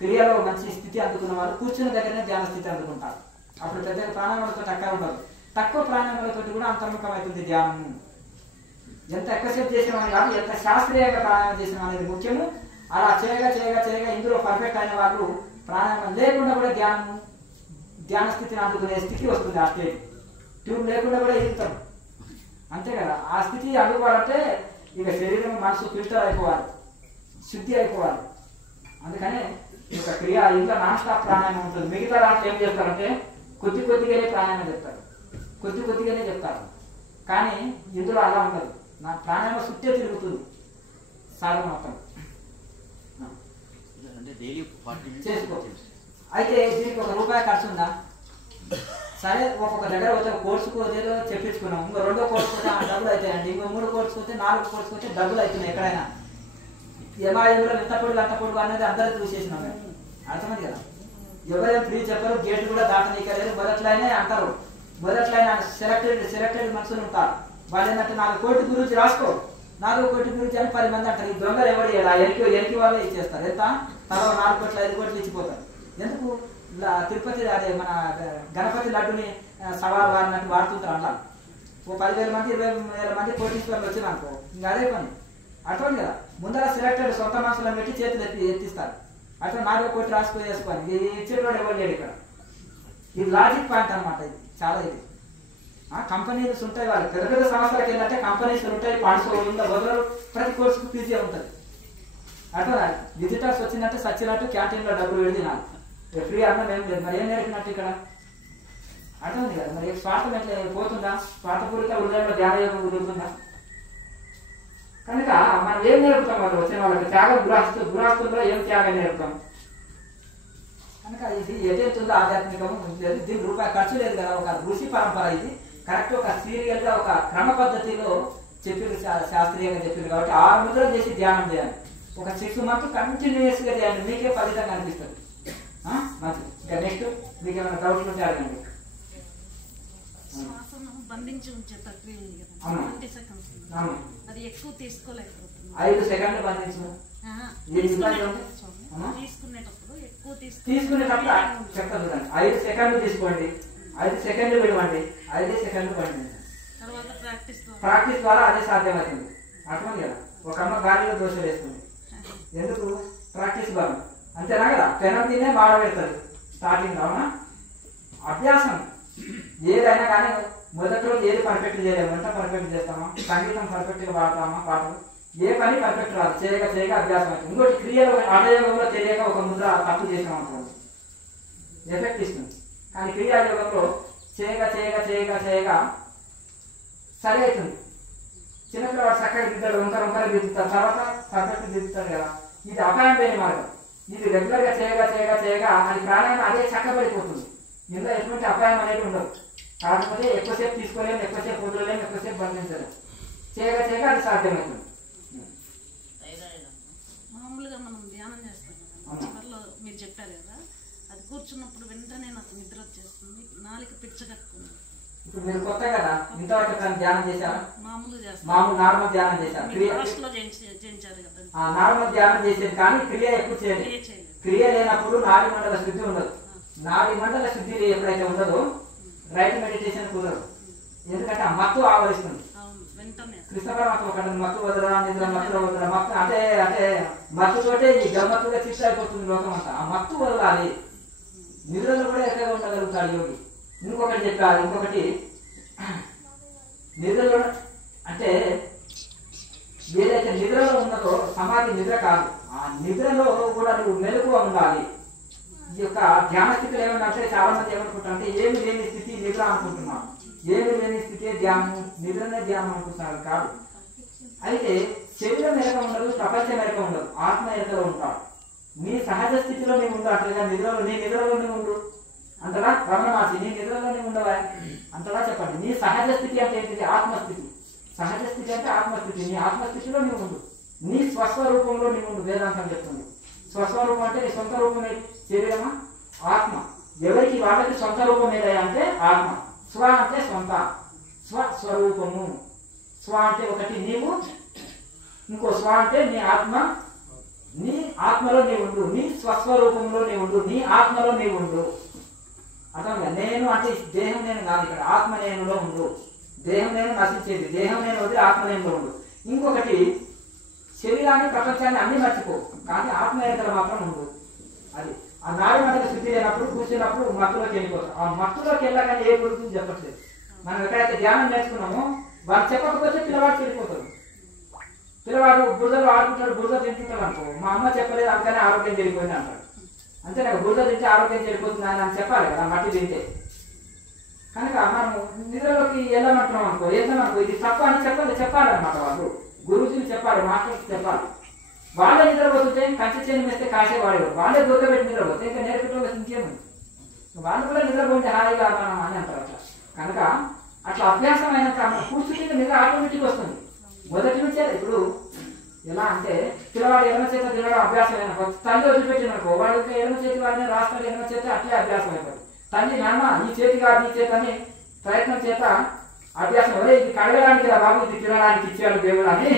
క్రియలో మంచి స్థితి అందుకున్న వాళ్ళు కూర్చున్న దగ్గరనే ధ్యాన స్థితి అందుకుంటారు. అప్పుడు పెద్ద ప్రాణాయామాలతో తక్కువ ఉండదు, తక్కువ ప్రాణాయామాలతో కూడా అంతర్ముఖం అవుతుంది ధ్యానం. ఎంత ఎక్కువసేపు చేసినామని కాదు, ఎంత శాస్త్రీయంగా ప్రాణాయామం చేసినాం అనేది ముఖ్యము. అలా చేయగా ఇందులో పర్ఫెక్ట్ అయిన వాళ్ళు ప్రాణాయామం లేకుండా కూడా ధ్యాన స్థితిని అందుకునే స్థితి వస్తుంది. ఆ స్టేజ్ ట్యూబ్ లేకుండా కూడా ఎదుగుతాం, అంతే కదా. ఆ స్థితి అందుకోవాలంటే ఇక శరీరం మనసు ఫిల్టర్ అయిపోవాలి, శుద్ధి అయిపోవాలి. అందుకనే ఈ యొక్క క్రియ ఇంట్లో నాన్ స్టాప్ ప్రాణాయామం ఉంటుంది. మిగతా దాంట్లో ఏం చేస్తారంటే కొద్దిగానే ప్రాణాయామం చెప్తారు, కొద్దిగానే చెప్తారు. కానీ ఇందులో అలా ఉండదు. నా ప్రాణాయామం చుట్టే తిరుగుతుంది సాధన మొత్తం. చేసుకో. అయితే దీనికి ₹1 ఖర్చు ఉందా? సరే, ఒక్కొక్క దగ్గర ఒక కోర్సుకు ఏదో చెప్పించుకున్నాం, ఇంకో 2వ కోర్సుకు వస్తే డబ్బులు అవుతాయండి, ఇంకో 3 కోర్సుకు వస్తే 4 కోర్సుకు వస్తే డబ్బులు అవుతున్నాయి. ఎక్కడైనా ఎంఐఎంలో ఎంత పొడుగు అనేది అందరూ చూసేసినాం మేము. అర్థమైంది కదా. ఎవరైనా ఫ్రీ చెప్పరు, గేట్లు కూడా దాటనీయలేదు. మొదట్లనే అంటారు, మొదట్లైనా సెలెక్టెడ్ మనుషులు ఉంటారు. వాళ్ళు ఏంటంటే 4 కోటి గురించి రాసుకో, 4 కోటి గురించి అని 10 మంది అంటారు. ఈ దొంగలు ఎవరు ఎరికి వాళ్ళే ఇచ్చేస్తారు. ఎంత తర్వాత 4 కోట్లు 5 కోట్లు ఇచ్చిపోతారు. ఎందుకు? తిరుపతి అదే మన గణపతి లడ్డుని సవాల్ వాడినట్టు వాడుతుంటారు. అలా ఓ 10,000 మంది 20,000 మంది కోటీశ్వర్లు వచ్చిన అనుకో, ఇంకా అదే పని. అటువంటి కదా, ముందర సెలెక్టెడ్ సొంత మనుషులను పెట్టి చేతులు ఎత్తిస్తారు. అట్లా 4 కోటి రాసుకొని వేసుకోవాలి. ఇది ఇచ్చేటోడు ఎవరు లేడు ఇక్కడ. ఇది లాజిక్ పాయింట్ అనమాట. ఇది చాలా ఇది కంపెనీస్ ఉంటాయి, వాళ్ళు పెద్ద సంవత్సరాలకి ఏంటంటే కంపెనీస్ ఉంటాయి, ఫండ్స్ వదలరు, ప్రతి కోర్సుకు ఫీజే ఉంటుంది. అట్లా విజిటర్స్ వచ్చిందంటే సచ్చినట్టు క్యాంటీన్లో డబ్బులు పెడితే నాకు ఫ్రీ అన్నం ఏం లేదు. మరి ఏం నేర్పినట్టు ఇక్కడ? అర్థమైంది కదా. మరి స్వార్థం ఎట్లా పోతుందా? స్వార్థపూరిత హృదయంలో ధ్యానయోగం కుదురుతుందా? కనుక మనం ఏం నేర్పుతాం వాళ్ళు వచ్చిన వాళ్ళకి? త్యాగం. గృహస్థుల్లో ఏం త్యాగం నేర్పుతాం? కనుక ఇది ఎదుగుతుందో ఆధ్యాత్మికము లేదు. దీనికి ₹1 ఖర్చు లేదు కదా. ఒక ఋషి పరంపర ఇది. కరెక్ట్ ఒక సీరియల్ గా ఒక క్రమ పద్ధతిలో చెప్పారు, శాస్త్రీయంగా చెప్పారు. కాబట్టి 6 ముద్రలు చేసి ధ్యానం చేయాలి. ఒక 6 months కంటిన్యూస్ గా చేయండి, మీకే ఫలితం కనిపిస్తుంది. మంచిది. ఇంకా నెక్స్ట్ మీకు ఏమైనా డౌట్లు ఉంటే అడగండి. బంధించి ఉంచే ప్రక్రియ ఉంది కదా, 20 seconds. అది ఎక్కువ తీసుకోలేకపోతుంది. 5 సెకండ్లు బంధించు. తీసుకునేటప్పుడు ఎక్కువ తీసుకునేటప్పుడు చెప్తాను చూడండి. 5 సెకండ్లు తీసుకోండి, 5 సెకండ్లు విడవండి, 5 సెకండ్లు పండి. తర్వాత ప్రాక్టీస్ ద్వారా ప్రాక్టీస్ ద్వారా అదే సాధ్యమవుతుంది. అర్థమైంది కదా? ఒక అమ్మ గాలిలో దోశ వేస్తుంది, ఎందుకు? ప్రాక్టీస్ ద్వారా. అంతేనా కదా? పెనం తినే మాడ పెడతారు స్టార్టింగ్. అవునా? అభ్యాసం. ఏదైనా కానీ మొదటి రోజు ఏది పర్ఫెక్ట్ చేయలేము. వంట పర్ఫెక్ట్ చేస్తామా, సంగీతం పర్ఫెక్ట్గా పాడతామా, పాటలు ఏ పని పర్ఫెక్ట్ రాదు. చేయగా చేయగా అభ్యాసం అవుతుంది. ఇంకోటి క్రియలో అడయోగంలో తెలియక ఒక ముద్ర తప్పు చేసాం అనుకోండి, ఎఫెక్ట్ ఇస్తుంది. కానీ క్రియాయోగంలో చేయగా చేయగా చేయగా చేయగా సరి అవుతుంది. చిన్నపిల్లవాడు చక్కగా దిద్దాడు, వంకర దిద్దుతాడు, తర్వాత పర్ఫెక్ట్ దిద్దుతాడు కదా. ఇది అపాయం లేని మార్గం. ఇది రెగ్యులర్గా చేయగా చేయగా చేయగా అది ప్రాణాయామం అదే చక్కబడిపోతుంది. ఇందులో ఎటువంటి అపాయం అనేది ఉండదు. కాకపోతే ఎక్కువసేపు తీసుకోలేము, ఎక్కువసేపు వదలలేము, ఎక్కువసేపు బంధించలేము. చేయగా చేయగా అది సాధ్యమవుతుంది. మామూలుగా మనం ధ్యానం చేస్తాం కదా, చివరిలో మీరు చెప్పారు కదా, అది కూర్చున్నప్పుడు వెంటనే నాకు నిద్ర వచ్చేస్తుంది, నాలుక పిచ్చగట్టుకుంది. ఇప్పుడు మీరు కొత్త కదా, ఇంతవరకు ధ్యానం చేశారా? మామూలు చేస్తాం, మామూలు నార్మల్ ధ్యానం చేశారు. చేయించారు కదా, నార్మల్ ధ్యానం చేసేది కానీ క్రియ ఎక్కువ చేయలేదు. క్రియ లేనప్పుడు నాడి మండల శుద్ధి ఉండదు. నాడి మండల శుద్ధి ఎప్పుడైతే ఉండదో రైట్ మెడిటేషన్ కుదరదు. ఎందుకంటే ఆ మత్తు ఆవరిస్తుంది. కృష్ణ పరమాత్మ ఒక మత్తు వదరా, నిద్ర మత్తులో వదరా, మత్తు అంటే అంటే మత్తుతోటే ఈ గమ్మత్తుగా శిక్ష అయిపోతుంది లోకం అంతా. ఆ మత్తు వదలాలి. నిద్రలో కూడా ఎక్కగా ఉండగలుగుతాడు యోగి. ఇంకొకటి చెప్పారు, ఇంకొకటి నిద్రలో అంటే ఏదైతే నిద్రలో ఉన్నదో సమాధి నిద్ర కాదు. ఆ నిద్రలో కూడా నువ్వు మెలకువ ఉండాలి. ఈ యొక్క ధ్యాన స్థితిలో ఏమన్నా అంటే చాలా మంది ఏమనుకుంటారు అంటే ఏమి లేని స్థితి నిద్ర అనుకుంటున్నాను. ఏమి లేని స్థితి ధ్యానం, నిద్రనే ధ్యానం అనుకుంటున్నారు. కాదు. అయితే శరీరం ఎరక ఉండదు, ప్రపంచం ఎరక ఉండదు, ఆత్మ ఎరకలో ఉంటాడు. నీ సహజ స్థితిలో నీవు ఉండు. అట్లా నిద్రలో నీ నిద్రలోనే ఉండు అంతలా రమణ మహర్షి, నీ నిద్రలోనే ఉండవా అంతలా చెప్పండి. నీ సహజ స్థితి అంటే ఏంటిది? ఆత్మస్థితి. సహజ స్థితి అంటే ఆత్మస్థితి. నీ ఆత్మస్థితిలో నీవు ఉండు. నీ స్వస్వరూపంలో నీవు ఉండు. వేదాంతం చెప్తుంది. స్వస్వరూపం అంటే నీ సొంత రూపం ఏది? శరీరమా? ఆత్మ. ఎవరికి వాళ్ళకి సొంత రూపం ఏదయ్యా అంటే ఆత్మ. స్వ అంటే సొంత, స్వస్వరూపము. స్వ అంటే ఒకటి నీవు, ఇంకో స్వ అంటే నీ ఆత్మ. నీ ఆత్మలో నీవు ఉండు, నీ స్వస్వరూపంలో నీవు ఉండు, నీ ఆత్మలో నీవు ఉండు. అర్థంగా? నేను అంటే దేహం నేను కాదు, ఇక్కడ ఆత్మ నేనులో ఉండు. దేహం నేను నశించేది, దేహం నేను వదిలి ఆత్మ నేనులో ఉండు. ఇంకొకటి శరీరాన్ని ప్రపంచాన్ని అన్ని మర్చిపో, కానీ ఆత్మ ఏకల మాత్రం ఉండు. అది ఆ నాడి మంటలు శుద్ధి లేనప్పుడు కూర్చున్నప్పుడు మత్తులోకి వెళ్ళిపోతాం. ఆ మత్తులోకి వెళ్ళగానే ఏ గురించి చెప్పట్లేదు. మనం ఎక్కడైతే ధ్యానం నేర్చుకున్నామో వాళ్ళు చెప్పకపోతే పిల్లవాడు చెడిపోతాడు. పిల్లవాడు బురదలో ఆడుకుంటాడు, బురద తింటుంటాడు అనుకో, మా అమ్మ చెప్పలేదు అందుకనే ఆరోగ్యం చెడిపోయింది అంటాడు. అంతేనా? బురద తింటే ఆరోగ్యం చెడిపోతుంది అని చెప్పాలి కదా మట్టి తింటే. కనుక మనము నిద్రలోకి వెళ్ళమంటున్నాం అనుకో, వెళ్తామనుకో, ఇది తప్పు అని చెప్పాలన్నమాట. వాళ్ళు గురువుజీని చెప్పాలి, మాస్టర్స్ చెప్పాలి. వాళ్ళే నిద్రపోతుంటే కంచె చేయని వేస్తే కాసేవాడు, వాళ్ళే దొరకబెట్టి నిద్రపోతే ఇంకా నేర్పేటోళ్ళకి ఇంకేముంది? వాళ్ళు కూడా నిద్రపోతే హాయిగా మనం అని అంటారు అట్లా. కనుక అట్లా అభ్యాసం అయినాక కూర్చుంటే నిద్ర ఆటోమేటిక్ వస్తుంది. మొదటి నుంచే ఇప్పుడు ఎలా అంటే పిల్లవాడు ఎడమ చేత తినడం అభ్యాసం అయినా తల్లి వదిలిపెట్టిననుకో వాడు ఇంకా ఎడమ చేతి వాడిని రాస్తాడు, ఎడమ చేత అట్లే అభ్యాసం అయిపోతుంది. తల్లి నాన్న ఈ చేతి కాదు ఈ చేత అని ప్రయత్నం చేత అభ్యాసం. అదే ఇది కడగడానికి రా బాబు, ఇది తినడానికి ఇచ్చాడు దేవుడు అని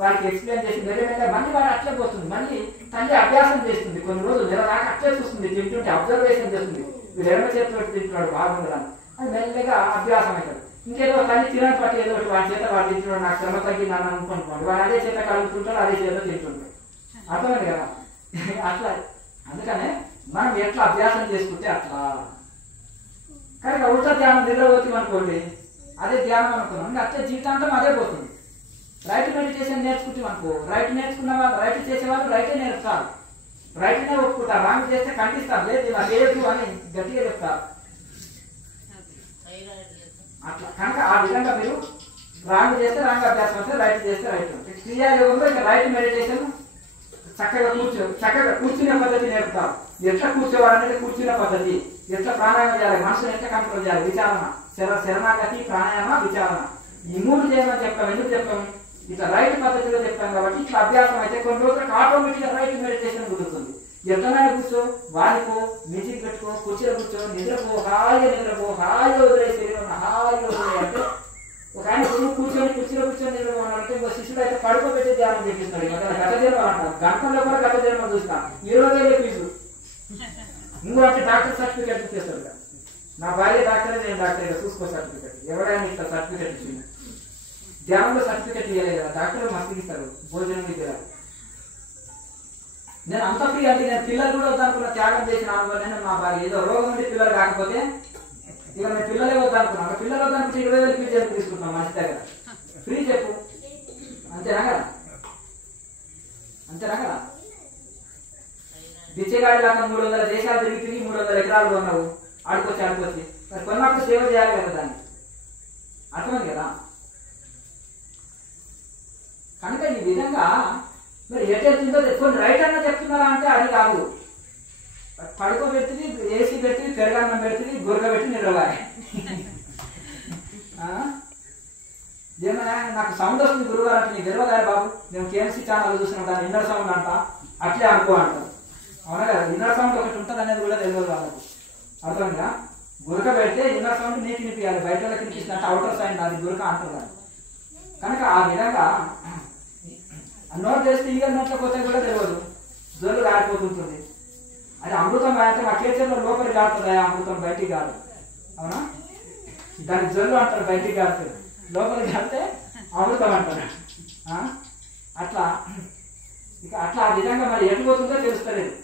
వాడికి ఎక్స్ప్లెయిన్ చేసి మెల్లమెల్ల మళ్ళీ వాడు అట్లే పోతుంది. మళ్ళీ తల్లి అభ్యాసం చేస్తుంది, కొన్ని రోజులు నెల దాకా అట్లే చూస్తుంది, తింటుంటే అబ్జర్వేషన్ చేస్తుంది. వీడు ఎడమ చేతితో తింటున్నాడు బాగుండదని, అది మెల్లగా అభ్యాసం అవుతుంది. ఇంకేదో తల్లి తినని పట్టి ఏదో ఒకటి వాడి చేత వాడు తింటున్నాడు, నాకు శ్రమ తగ్గిందని అనుకుంటున్నాడు, వాడు అదే చేత కలుగుతుంటాడు, అదే చేత తింటుంటాడు. అర్థమైంది కదా? అట్లా అందుకనే మనం ఎట్లా అభ్యాసం చేసుకుంటే అట్లా. కనుక ఉల్టా ధ్యానం నిద్రపోతుంది అనుకోండి, అదే ధ్యానం అనుకున్నాం, ఇంకా అట్లే జీవితాంతం అదే పోతుంది. రైట్ మెడిటేషన్ నేర్చుకుంటాం అనుకో, రైట్ నేర్చుకున్న వాళ్ళు రైట్ చేసేవాళ్ళు రైటే నేర్పుతారు, రైట్నే ఒప్పుకుంటారు. రాంగ్ చేస్తే ఖండిస్తారు, లేదు ఇలా లేదు అని గట్టిగా చెప్తారు. అట్లా కనుక ఆ విధంగా మీరు రాంగ్ చేస్తే రాంగ్ అభ్యాసం వస్తే, రైట్ చేస్తే రైట్. క్రియాయోగంలో ఇక రైట్ మెడిటేషన్ చక్కగా కూర్చునే పద్ధతి నేర్పుతారు. ఎట్లా కూర్చోవాలనేది కూర్చునే పద్ధతి, ఎట్లా ప్రాణాయామం చేయాలి, మనసును ఎట్లా కంట్రోల్ చేయాలి, విచారణ, శరణాగతి, ప్రాణాయామ, విచారణ, ఈ మూడు చేయమని చెప్తాం. ఎందుకు చెప్తాం? ఇట్లా రైట్ పద్ధతిలో చెప్తాం కాబట్టి ఇట్లా అభ్యాసం అయితే కొన్ని రోజులకు ఆటోమేటిక్గా రైట్ మెడిటేషన్ కుదురుతుంది. ఎట్లనైనా కూర్చో, వాడికో, మ్యూజిక్ పెట్టుకో, కూర్చో కూర్చో, నిద్రపో, హాయిగా నిద్రపో, హాయిగా వదిలే శరీరం, హాయిగా వదిలే అంటే ఒక ఆయన కూర్చొని కుర్చీలో కూర్చొని నిద్రపోవాలంటే ఇంకో శిష్యుడు అయితే పడుకోబెట్టి ధ్యానం చేపిస్తాడు. గత జన్మ అంటారు, గంటల్లో కూడా గత జన్మ చూస్తాను, 20,000 ఫీజు. ఇంకో అంటే డాక్టర్ సర్టిఫికేట్ ఇచ్చేస్తాడు. నా భార్య డాక్టరే, నేను డాక్టర్, చూసుకో సర్టిఫికేట్. ఎవరైనా ఇట్లా సర్టిఫికేట్ ఇచ్చింది ధ్యానంలో సర్టిఫికెట్ ఇవ్వలేదు కదా, డాక్టర్ మస్తు ఇస్తారు భోజనం ఇవ్వలేదు. నేను అంత ఫ్రీ అంటే నేను పిల్లలు కూడా వద్దనుకున్న, త్యాగం చేసిన నేను నా భార్య ఏదో రోగం ఉండి పిల్లలు కాకపోతే ఇక నేను పిల్లలే వద్దనుకున్నాను. పిల్లలు వద్దనుకుంటే 20,000 ఫీజు తీసుకుంటున్నాను మనిషి దగ్గర. ఫ్రీ చెప్పు, అంతేనా కదా? అంతేనా కదా? బిచ్చగాడి లాగా 300 దేశాలు తిరిగి 300 ఎకరాలు కొన్నావు, ఆడుకొచ్చి మరి కొన్నప్పుడు సేవ చేయాలి కదా, దాన్ని అర్థమైంది కదా? కనుక ఈ విధంగా మరి ఎటెళ్తుందో కొన్ని రైట్ అన్న చెప్తున్నారా అంటే అది కాదు. పడుకోబెట్టింది, ఏసీ పెట్టి, పెరగన్నం పెడుతుంది, గురక పెట్టి నిలవాలి. ఏమైనా నాకు సౌండ్ వస్తుంది గురుగారు అంటే నీకు తెలియదా బాబు, నేను కేఎంసీ ఛానల్ చూసిన దాన్ని ఇన్నర్ సౌండ్ అంట, అట్లే అనుకో అంటారు. అవునా కదా? ఇన్నర్ సౌండ్ ఒకటి ఉంటుంది అనేది కూడా తెలియదు వాళ్ళకు. అర్థమైందా? గురక పెడితే ఇన్నర్ సౌండ్ నీకు వినిపించాలి, బయట వాళ్ళకి వినిపిస్తున్నట్టు అవుటర్ సౌండ్ అది గురక అంటారు. కనుక ఆ విధంగా నోట్ చేస్తే ఈగల నోట్లోకి పోతే కూడా తెలియదు, జొల్లు కారిపోతుంటుంది. అది అమృతం అంటే మా కేచర్లో లోపలికి కాడుతుంది, అమృతం బయటికి కాదు. అవునా? దానికి జొల్లు అంటారు, బయటికి కాడుతుంది, లోపలికి కాడితే అమృతం అంటారు. అట్లా ఇక అట్లా ఆ విధంగా మరి ఎటు పోతుందో తెలుస్తలేదు.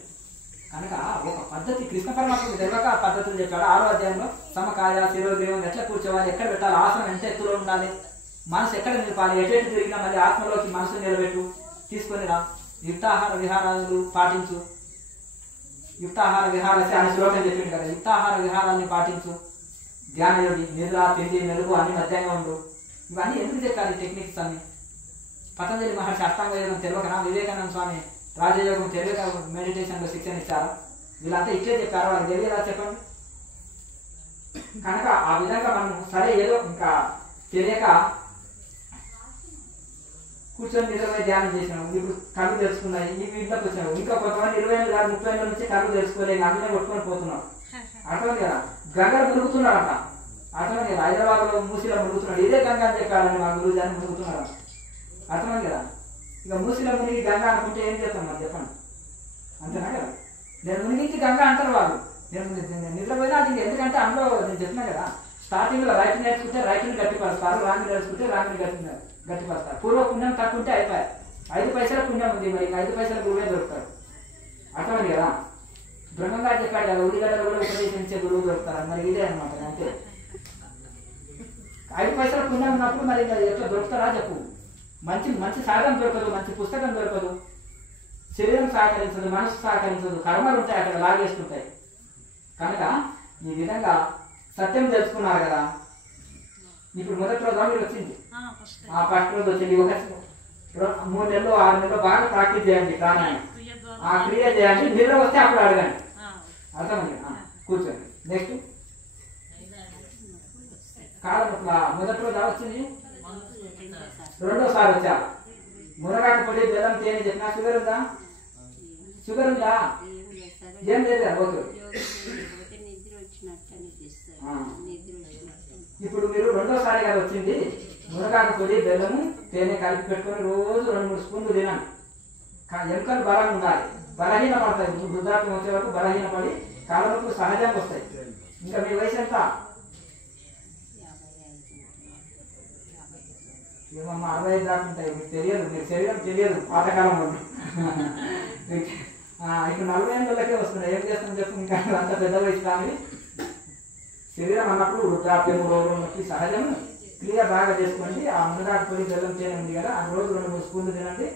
కనుక ఒక పద్ధతి కృష్ణ పరమాత్మకు తెలియక ఆ పద్ధతులు చెప్పాడు. 6వ అధ్యాయంలో సమకాయ శిరోగ్రీవం ఎట్లా కూర్చోవాలి, ఎక్కడ పెట్టాలి, ఆసనం ఎంత ఎత్తులో ఉండాలి, మనసు ఎక్కడ నిలపాలి, ఎటు తిరిగినా మళ్ళీ ఆత్మలోకి మనసు నిలబెట్టు, తీసుకొని రా, యుక్తాహార విహారాలు పాటించు. యుక్తాహార విహారాలు అని శ్లోకం చెప్పింది కదా, యుక్తాహార విహారాన్ని పాటించు, ధ్యాన యోగి, నిద్ర, తిండి, మెలుగు అన్ని మధ్యంగా ఉండు. ఇవన్నీ ఎందుకు చెప్పాలి టెక్నిక్స్ అన్ని? పతంజలి మహర్షి అష్టాంగ యోగం తెలియకనా, వివేకానంద స్వామి రాజయోగం తెలియక మెడిటేషన్ లో శిక్షణ ఇచ్చారా? వీళ్ళంతా ఇట్లే చెప్పారు, వాళ్ళకి తెలియదా చెప్పండి? కనుక ఆ విధంగా మనం సరే ఏదో ఇంకా తెలియక కూర్చొని నిద్రపోయి ధ్యానం చేసినాము, ఇప్పుడు కళ్ళు తెలుసుకున్నాయి, ఈ ఇంట్లోకి వచ్చినాము. ఇంకా కొంతమంది 20 ఏళ్ళు కాదు 30 ఏళ్ళ నుంచి కళ్ళు తెలుసుకోలేదు, అందులో కొట్టుకొని పోతున్నాం. అర్థమైంది కదా? గంగలు మునుగుతున్నారంట, అర్థమైంది కదా? హైదరాబాద్ లో మూసిలో మునుగుతున్నాడు, ఇదే గంగ అని చెప్పాలని మా గురువు దాన్ని మునుగుతున్నారంట. అర్థమైంది కదా? ఇక మూసిలో మునిగి గంగ అనుకుంటే ఏం చేస్తాం మరి చెప్పండి? అంతేనా కదా? నేను మునిగించి గంగ అంటారు వాళ్ళు. నేను నిద్రపోయినా అది ఎందుకంటే అందులో నేను చెప్పినా కదా, స్టార్టింగ్ లో రైట్ నేర్చుకుంటే రైట్ని గట్టిపరుస్తారు, రాంగ్ నేర్చుకుంటే రాంగ్ని గట్టిపరుస్తారు. పూర్వ పుణ్యం తక్కువ ఉంటే అయిపోయాయి. 5 పైసల పుణ్యం ఉంది, మరి 5 పైసల గురువే దొరుకుతారు. అర్థమైంది కదా? బ్రహ్మంగారు చెప్పాడు కదా, ఉల్లిగడ్డలు కూడా ఉపదేశించే గురువు దొరుకుతారు. మరి ఇదే అనమాట. అంతే, 5 పైసల పుణ్యం ఉన్నప్పుడు మరి ఎట్లా దొరుకుతారా చెప్పు? మంచి సాధన దొరకదు, మంచి పుస్తకం దొరకదు, శరీరం సహకరించదు, మనసు సహకరించదు, కర్మలు ఉంటాయి అక్కడ లాగేస్తుంటాయి. కనుక ఈ విధంగా సత్యం తెలుసుకున్నారు కదా. ఇప్పుడు మొదటి రోజు మీరు వచ్చింది, ఫస్ట్ రోజు వచ్చింది. ఒక 3 నెలలు 6 నెలలు బాగా ప్రాక్టీస్ చేయండి, ప్రాణాయామం ఆ క్రియ చేయండి. నిద్ర వస్తే అప్పుడు అడగండి. అర్థమైంది? కూర్చోండి. నెక్స్ట్ కాలం మొదటి రోజు వచ్చింది, రెండోసారి వచ్చా. మునగాకు పొడి, బెల్లం, తేనె చెప్పినా షుగర్ ఉందా? షుగర్ ఉందా? ఏం లేదు. ఓకే, ఇప్పుడు మీరు రెండోసారి కదా వచ్చింది, మునగాకు పొడి, బెల్లము, తేనె కలిపి పెట్టుకొని రోజు 2-3 స్పూన్లు తినండి. ఎముకలు బలంగా ఉండాలి, బలహీన పడతాయి. వృద్ధాప్యం వచ్చే వరకు బలహీన పడి కాళ్ళనొప్పులు సహజంగా వస్తాయి. ఇంకా మీ వయసు ఎంత? ఏమమ్మా 65 దాకా ఉంటాయి. మీకు తెలియదు, మీరు శరీరం తెలియదు పాతకాలం వల్ల. ఇప్పుడు 40 ఏళ్ళకే వస్తున్నాయి. ఏం చేస్తాం చెప్పు? ఇంకా అంత పెద్ద వయసు కానీ శరీరం అన్నప్పుడు వృద్ధాప్యం, రోగం వచ్చి సహజం. క్లియర్ బాగా చేసుకోండి. ఆ మునగాకు పొడి, బెల్లం, తేనె ఉంది కదా, ఆ రోజు 2-3 స్పూన్లు తినండి.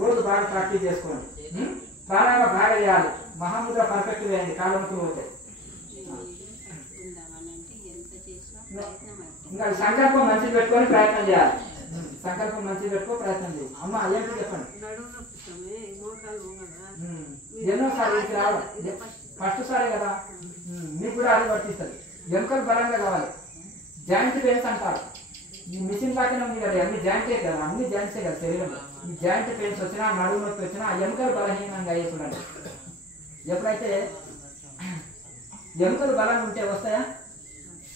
రోజు బాగా ప్రాక్టీస్ చేసుకోండి. ప్రాణాయామం బాగా చేయాలి. మహాముద్ర పర్ఫెక్ట్ వేయండి, కాళ్ళనొప్పులు పోతాయి. ఇంకా సంకల్పం మంచిది పెట్టుకొని ప్రయత్నం చేయాలి. సంకల్పం మంచిది పెట్టుకో, ప్రయత్నం చేయాలి. అమ్మ ఏంటి చెప్పండి? ఎన్నోసారి రావాలి, ఫస్ట్ సారే కదా, మీకు కూడా అది వర్తిస్తుంది. ఎముకలు బలంగా కావాలి. జాయింట్ పెయిన్స్ అంటారు. ఈ మిషన్ లాగానే ఉంది కదా, అన్ని జాయింటే కదా, అన్ని జాయింట్సే కదా శరీరంలో. ఈ జాయింట్ పెయిన్స్ వచ్చినా, నడుము నొప్పి వచ్చినా ఆ ఎముకలు బలహీనంగా వేసుకున్నాడు. ఎప్పుడైతే ఎముకలు బలంగా ఉంటే వస్తాయా?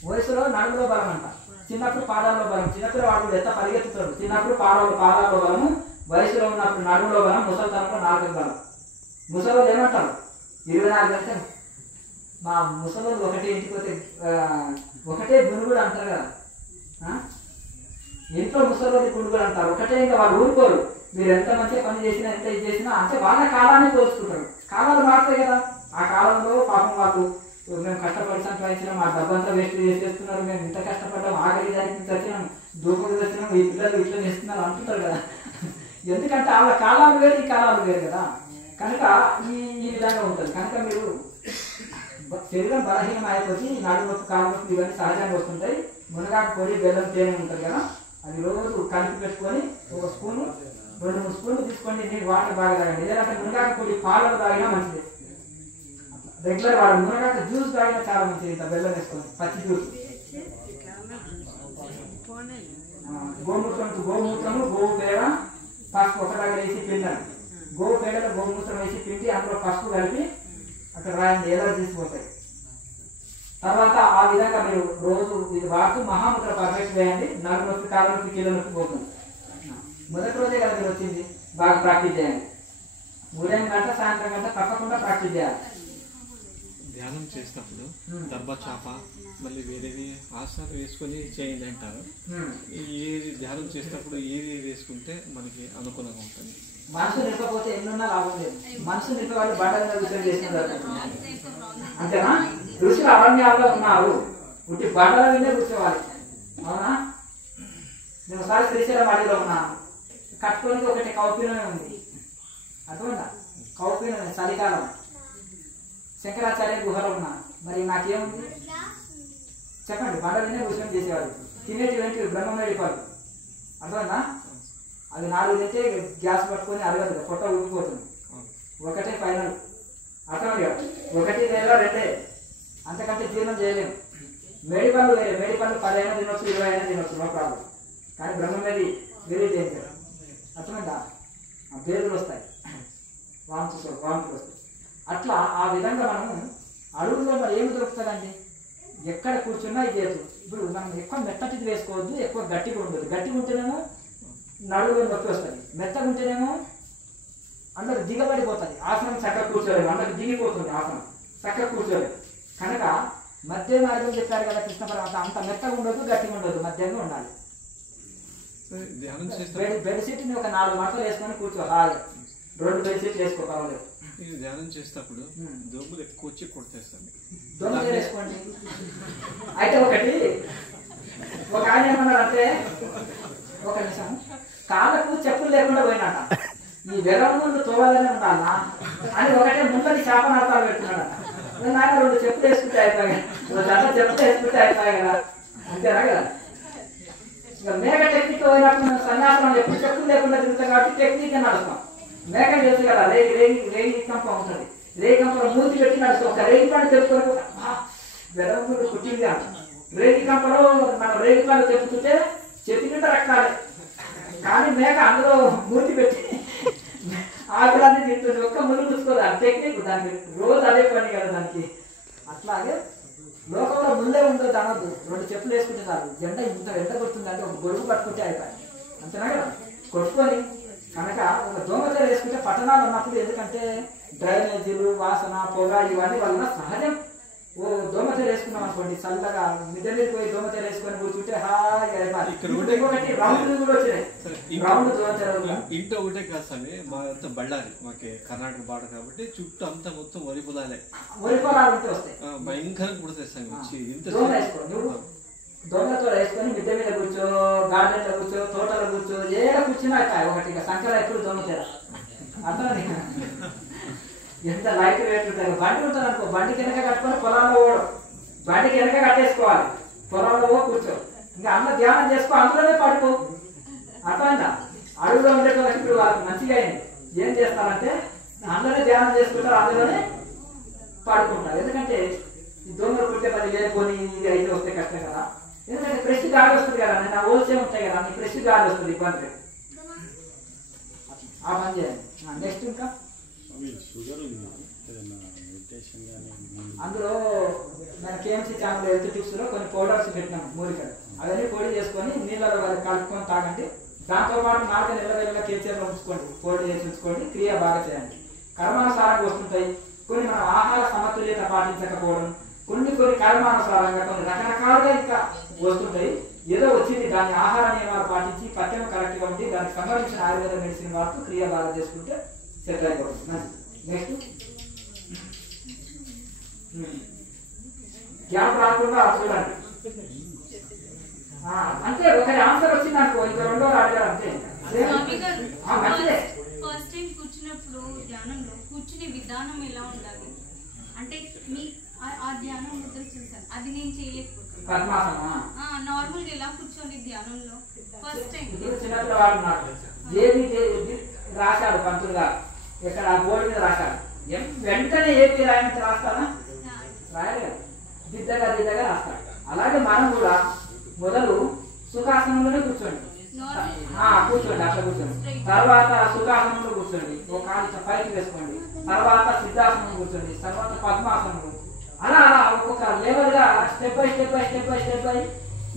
వయసులో నడుములో బలం అంట, చిన్నప్పుడు పాదాల్లో బలం. చిన్నప్పుడు వాడు ఎంత పరిగెత్తుతాడు, చిన్నప్పుడు పాదాల్లో బలము, వయసులో ఉన్నప్పుడు నడుములో బలం, ముసలితనంలో నాలుగు బలం. ముసలోళ్ళు ఏమంటారు? 24 గంటలు మా ముసలోళ్ళు ఒకటే ఇంటికి పోతే ఒకటే గునుగుడు అంటారు కదా. ఇంట్లో ముసలి గుండుగులు అంటారు. ఒకటే ఇంకా వాళ్ళు ఊరుకోరు. మీరు ఎంత మంచిగా పని చేసినా ఎంత ఇది చేసినా అంటే వాళ్ళ కాలాన్ని కోల్చుకుంటారు. కాలాలు మారుతాయి కదా. ఆ కాలంలో పాపం వాళ్ళు మేము కష్టపడి సంపాదించినాం, మా డబ్బంతా వేస్ట్ చేసేస్తున్నారు, మేము ఇంత కష్టపడ్డాం, ఆకలి దానికి వచ్చినాం, దూకుడు వచ్చినాం, ఈ పిల్లలు ఇట్లా చేస్తున్నారు అంటుంటారు కదా. ఎందుకంటే వాళ్ళ కాలాలు వేరు, ఈ కాలాలు వేరు కదా. కనుక ఈ విధంగా ఉంటుంది. కనుక మీరు శరీరం బలహీనం అయిపోయి నాడు నొప్పి కాలు నొప్పి ఇవన్నీ సహజంగా వస్తుంటాయి. మునగాకు పొడి బెల్లం తేనె ఉంటుంది కదా, అది రోజు కలిపి పెట్టుకొని ఒక స్పూను 2-3 స్పూన్లు తీసుకోండి. నీళ్ళు వాటర్ బాగా తాగండి. లేదంటే మునగాకు పొడి పాలలో తాగినా మంచిది. రెగ్యులర్ వాడు మునగాకు జ్యూస్ తాగినా చాలా మంచిది. ఇంత బెల్లం వేసుకోండి, పచ్చి జ్యూస్. గోమూత్రము గోవు పేడ పసుపు ఒకలాగా వేసి పిండండి. గోవు పేడలో గోమూత్రం వేసి పిండి అందులో పసుపు కలిపి అక్కడ రాయండి, ఎలా తీసిపోతాయి. తర్వాత ఆ విధంగా మీరు రోజు ఇది వాడుతూ మహాముద్ర పర్ఫెక్ట్ వేయండి. నడు నొప్పి కాళ్ళ నొప్పి కీళ్ళ నొప్పి పోతుంది. మొదటి రోజే కదా మీరు వచ్చింది, బాగా ప్రాక్టీస్ చేయండి. ఉదయం గంట సాయంత్రం గంట తప్పకుండా ప్రాక్టీస్ చేయాలి. ధ్యానం చేసినప్పుడు దర్భచాప మళ్ళీ వేరేవి ఆసనాలు వేసుకొని చేయండి అంటారు. ఏది ధ్యానం చేసినప్పుడు ఏది వేసుకుంటే మనకి అనుకూలంగా ఉంటుంది? మనసు నింపకపోతే ఎన్నున్నా లాభం లేదు. మనసు నింపే వాళ్ళు బండగా విషయం చేసిన అంతేనా? ఋషులు అరణ్యాల్లో ఉన్నారు, ఉట్టి బండల వినే కూర్చోవాలి. అవునా? నేను ఒకసారి శ్రీశైలం అడవిలో ఉన్నాను. కట్టుకోనికి ఒకటి కౌపీనమే ఉంది. అర్థమైందా? కౌపీనమే చలికాలం. శంకరాచార్య గుహలో ఉన్నాను. మరి నాకేముంది చెప్పండి? బండ వినే కూర్చొని చేసేవాడు. తినేటి వెంటనే బ్రహ్మమేడి పళ్ళు. అర్థమైందా? అది 4 తింటే గ్యాస్ పట్టుకొని అరగదు, పొట్ట ఊగిపోతుంది. ఒకటే ఫైనల్. అర్థమైంది కదా? 1 లేదా 2 అంతకంటే జీర్ణం చేయలేము. మేడి పళ్ళు వేరే. మేడి పళ్ళు 10 అయినా తినొచ్చు, 20 అయినా తినొచ్చు, నో ప్రాబ్లం. కానీ బ్రహ్మమేడి వెరీ డేంజర్. అర్థమైందా? ఆ పేర్లు వస్తాయి, వాంతులు వస్తాయి. అట్లా ఆ విధంగా మనము అడుగులో మరి ఏమి దొరుకుతుందండి? ఎక్కడ కూర్చున్నా ఇది చేయొచ్చు. ఇప్పుడు మనం ఎక్కువ మెత్తటిది వేసుకోవద్దు, ఎక్కువ గట్టిగా ఉండదు. గట్టిగా ఉంటేనేమో నడువులో నొప్పి వస్తుంది, మెత్తగా ఉంటేనేమో అందరు దిగబడిపోతుంది. ఆసనం చక్కగా కూర్చోలేదు, అందరికి దిగిపోతుంది ఆసనం, చక్కగా కూర్చోలేదు. కనుక మధ్య మార్గం చెప్పారు కదా కృష్ణ పరమాత్మ. అంత మెత్తగా ఉండదు, గట్టిగా ఉండదు, మధ్యంగా ఉండాలి. బెడ్షీట్ని ఒక 4 మడతలు వేసుకొని కూర్చో, హాయిగా 2 బెడ్షీట్లు వేసుకో, పర్వాలేదు. ఇది ధ్యానం చేసేటప్పుడు దోమలు ఎక్కువ వచ్చి కొట్టేస్తాను. దోమలు వేసుకోండి. అయితే ఒక ఆయన ఏమన్నారంటే, ఒక నిమిషం, కాళ్ళకు చెప్పులు లేకుండా పోయినాట. ఈ వెగం ముందు తోవాలనే ఉండాలా అని ఒకటే ముందని శాప నడతాలు పెడుతున్నాడట. నాయన 2 చెప్పులు వేసుకుంటే అయిపోయాయి, 2 జత చెప్పులు వేసుకుంటే అయిపోయాయి కదా, అంతేనా కదా? ఇక మేక టెక్నిక్ పోయినప్పుడు మేము సన్యాసం ఎప్పుడు చెప్పులు లేకుండా తిరుగుతాం కాబట్టి టెక్నిక్ నడుస్తాం. మేక తెలుసు కదా, రేగి కంప ఉంటుంది. రేగి కంపలో మూతి పెట్టి నడుస్తాం. ఒక రేగి పండు తెలుసుకొని వెగం ముందు పుట్టింది అంట. రేగి కంపలో మనం రేగి పండు తెప్పుతుంటే చెట్టు కింద రక్తాలే, కానీ మేక అందులో మూతి పెట్టి ఆకులన్నీ తింటుంది. ఒక్క ముందు చూసుకోదు. ఆ టెక్నిక్ దానికి రోజు అదే పని కదా దానికి. అట్లాగే లోకంలో ముందే ఉండదు అనొద్దు. 2 చెప్పులు వేసుకుంటే చాలు. ఇంత ఎండ కొడుతుందంటే ఒక గొడుగు పట్టుకుంటే అయిపోయి, అంతేనా కదా? కొట్టుకొని కనుక ఒక దోమతెర వేసుకుంటే పట్టణాలు ఉన్నప్పుడు, ఎందుకంటే డ్రైనేజీలు, వాసన, పొగ ఇవన్నీ వలన సహజం. ఓ దోమతెర వేసుకున్నాం అనుకోండి, చల్లగా మిద్దె పోయి దోమతెర వేసుకొని కూర్చుంటే హాయిగా అయిపోయి. ఇంకొకటి రౌండ్ కూడా వచ్చినాయి, రౌండ్ దోమతెర. ఇంట్లో ఒకటే కాదు స్వామి, మా అంతా బళ్ళారి, మాకు కర్ణాటక బాడ కాబట్టి చుట్టూ అంతా మొత్తం వరి పొలాలే. వరి పొలాలు ఉంటే వస్తాయి, భయంకరంగా కుడతాయి స్వామి. వచ్చి ఇంత దోమలతో వేసుకొని మిద్దె మీద కూర్చో, గార్డెన్ లో కూర్చో, తోటలో కూర్చో, ఏడ కూర్చున్నా ఒకటి సంఖ్యలో ఎప్పుడు దోమతెర. అర్థం ఎంత లైట్ వెయిట్ ఉంటుంది. బండి ఉంటుంది అనుకో, బండికి వెనక కట్టుకొని పొలంలో పోవడం, బండికి వెనక కట్టేసుకోవాలి, పొలంలో పో కూర్చో. ఇంకా అందులో ధ్యానం చేసుకో, అందులోనే పడుకో. అర్థమైందా? అడుగులో ఉండేటోళ్ళకి ఇప్పుడు వాళ్ళకి మంచిగా అయింది. ఏం చేస్తారంటే అందులోనే ధ్యానం చేసుకుంటారు, అందులోనే పడుకుంటారు. ఎందుకంటే ఈ దోమలు కుట్టే పని లేకపోని ఇది అయితే వస్తే కష్టం కదా. ఎందుకంటే ఫ్రెష్ గాలి వస్తుంది కదా, నేను హోల్సేల్ ఉంటాయి కదా, నీకు ఫ్రెష్ గాలి వస్తుంది, ఇబ్బంది. ఆ పని చేయండి. నెక్స్ట్ ఇంకా అందులో మన కేఎంసీ ఛానల్ హెల్త్ టిప్స్ లో కొన్ని పౌడర్స్ పెట్టినాం, మూలికలు. అవన్నీ పొడి చేసుకొని నీళ్ళలో కలుపుకొని తాగండి. దాంతో పాటు 4 నెలల కేచీఆర్లో ఉంచుకోండి, పొడి చేసి ఉంచుకోండి. క్రియ బాగా చేయండి. కర్మానుసారంగా వస్తుంటాయి. కొన్ని మనం ఆహార సమతుల్యత పాటించకపోవడం, కొన్ని కర్మానుసారంగా కొన్ని రకరకాలుగా ఇంకా వస్తుంటాయి. ఏదో వచ్చింది దాని ఆహార నియమాలు పాటించి పథ్యం కరెక్ట్గా ఉండి దానికి సంబంధించిన ఆయుర్వేద మెడిసిన్ వాడుతూ క్రియ బాగా చేసుకుంటే సెటిల్ అయిపోతుంది. నెక్స్ట్ గ్యాప్ రాకుండా చూడండి. అంటే ఒకరి ఆన్సర్ వచ్చింది అనుకో ఇంకా రెండో అడిగారు అంతే. మంచిదే. ఫస్ట్ టైం కూర్చున్నప్పుడు ధ్యానంలో కూర్చునే విధానం ఎలా ఉండాలి అంటే మీ ఆ ధ్యానం ముద్ర చూసాను అది నేను చేయలేకపోతున్నాను. నార్మల్ గా ఎలా కూర్చోండి ధ్యానంలో ఫస్ట్ టైం. చిన్నప్పుడు వాడు నాకు ఏది రాశాడు పంతులు గారు ఇక్కడ బోర్డు మీద రాశాడు. వెంటనే ఏది రాయని రాస్తానా? రాయలేదు. దిద్దగా రాస్తాడు. అలాగే మనం కూడా మొదలు సుఖాసనంలోనే కూర్చోండి. కూర్చోండి అట్లా కూర్చోండి. తర్వాత సుఖాసనంలో కూర్చోండి. ఒక కాలు పైకి వేసుకోండి. తర్వాత సిద్ధాసనం కూర్చోండి. తర్వాత పద్మాసనం. అలా అలా ఒక్కొక్క లెవెల్ గా స్టెప్ బై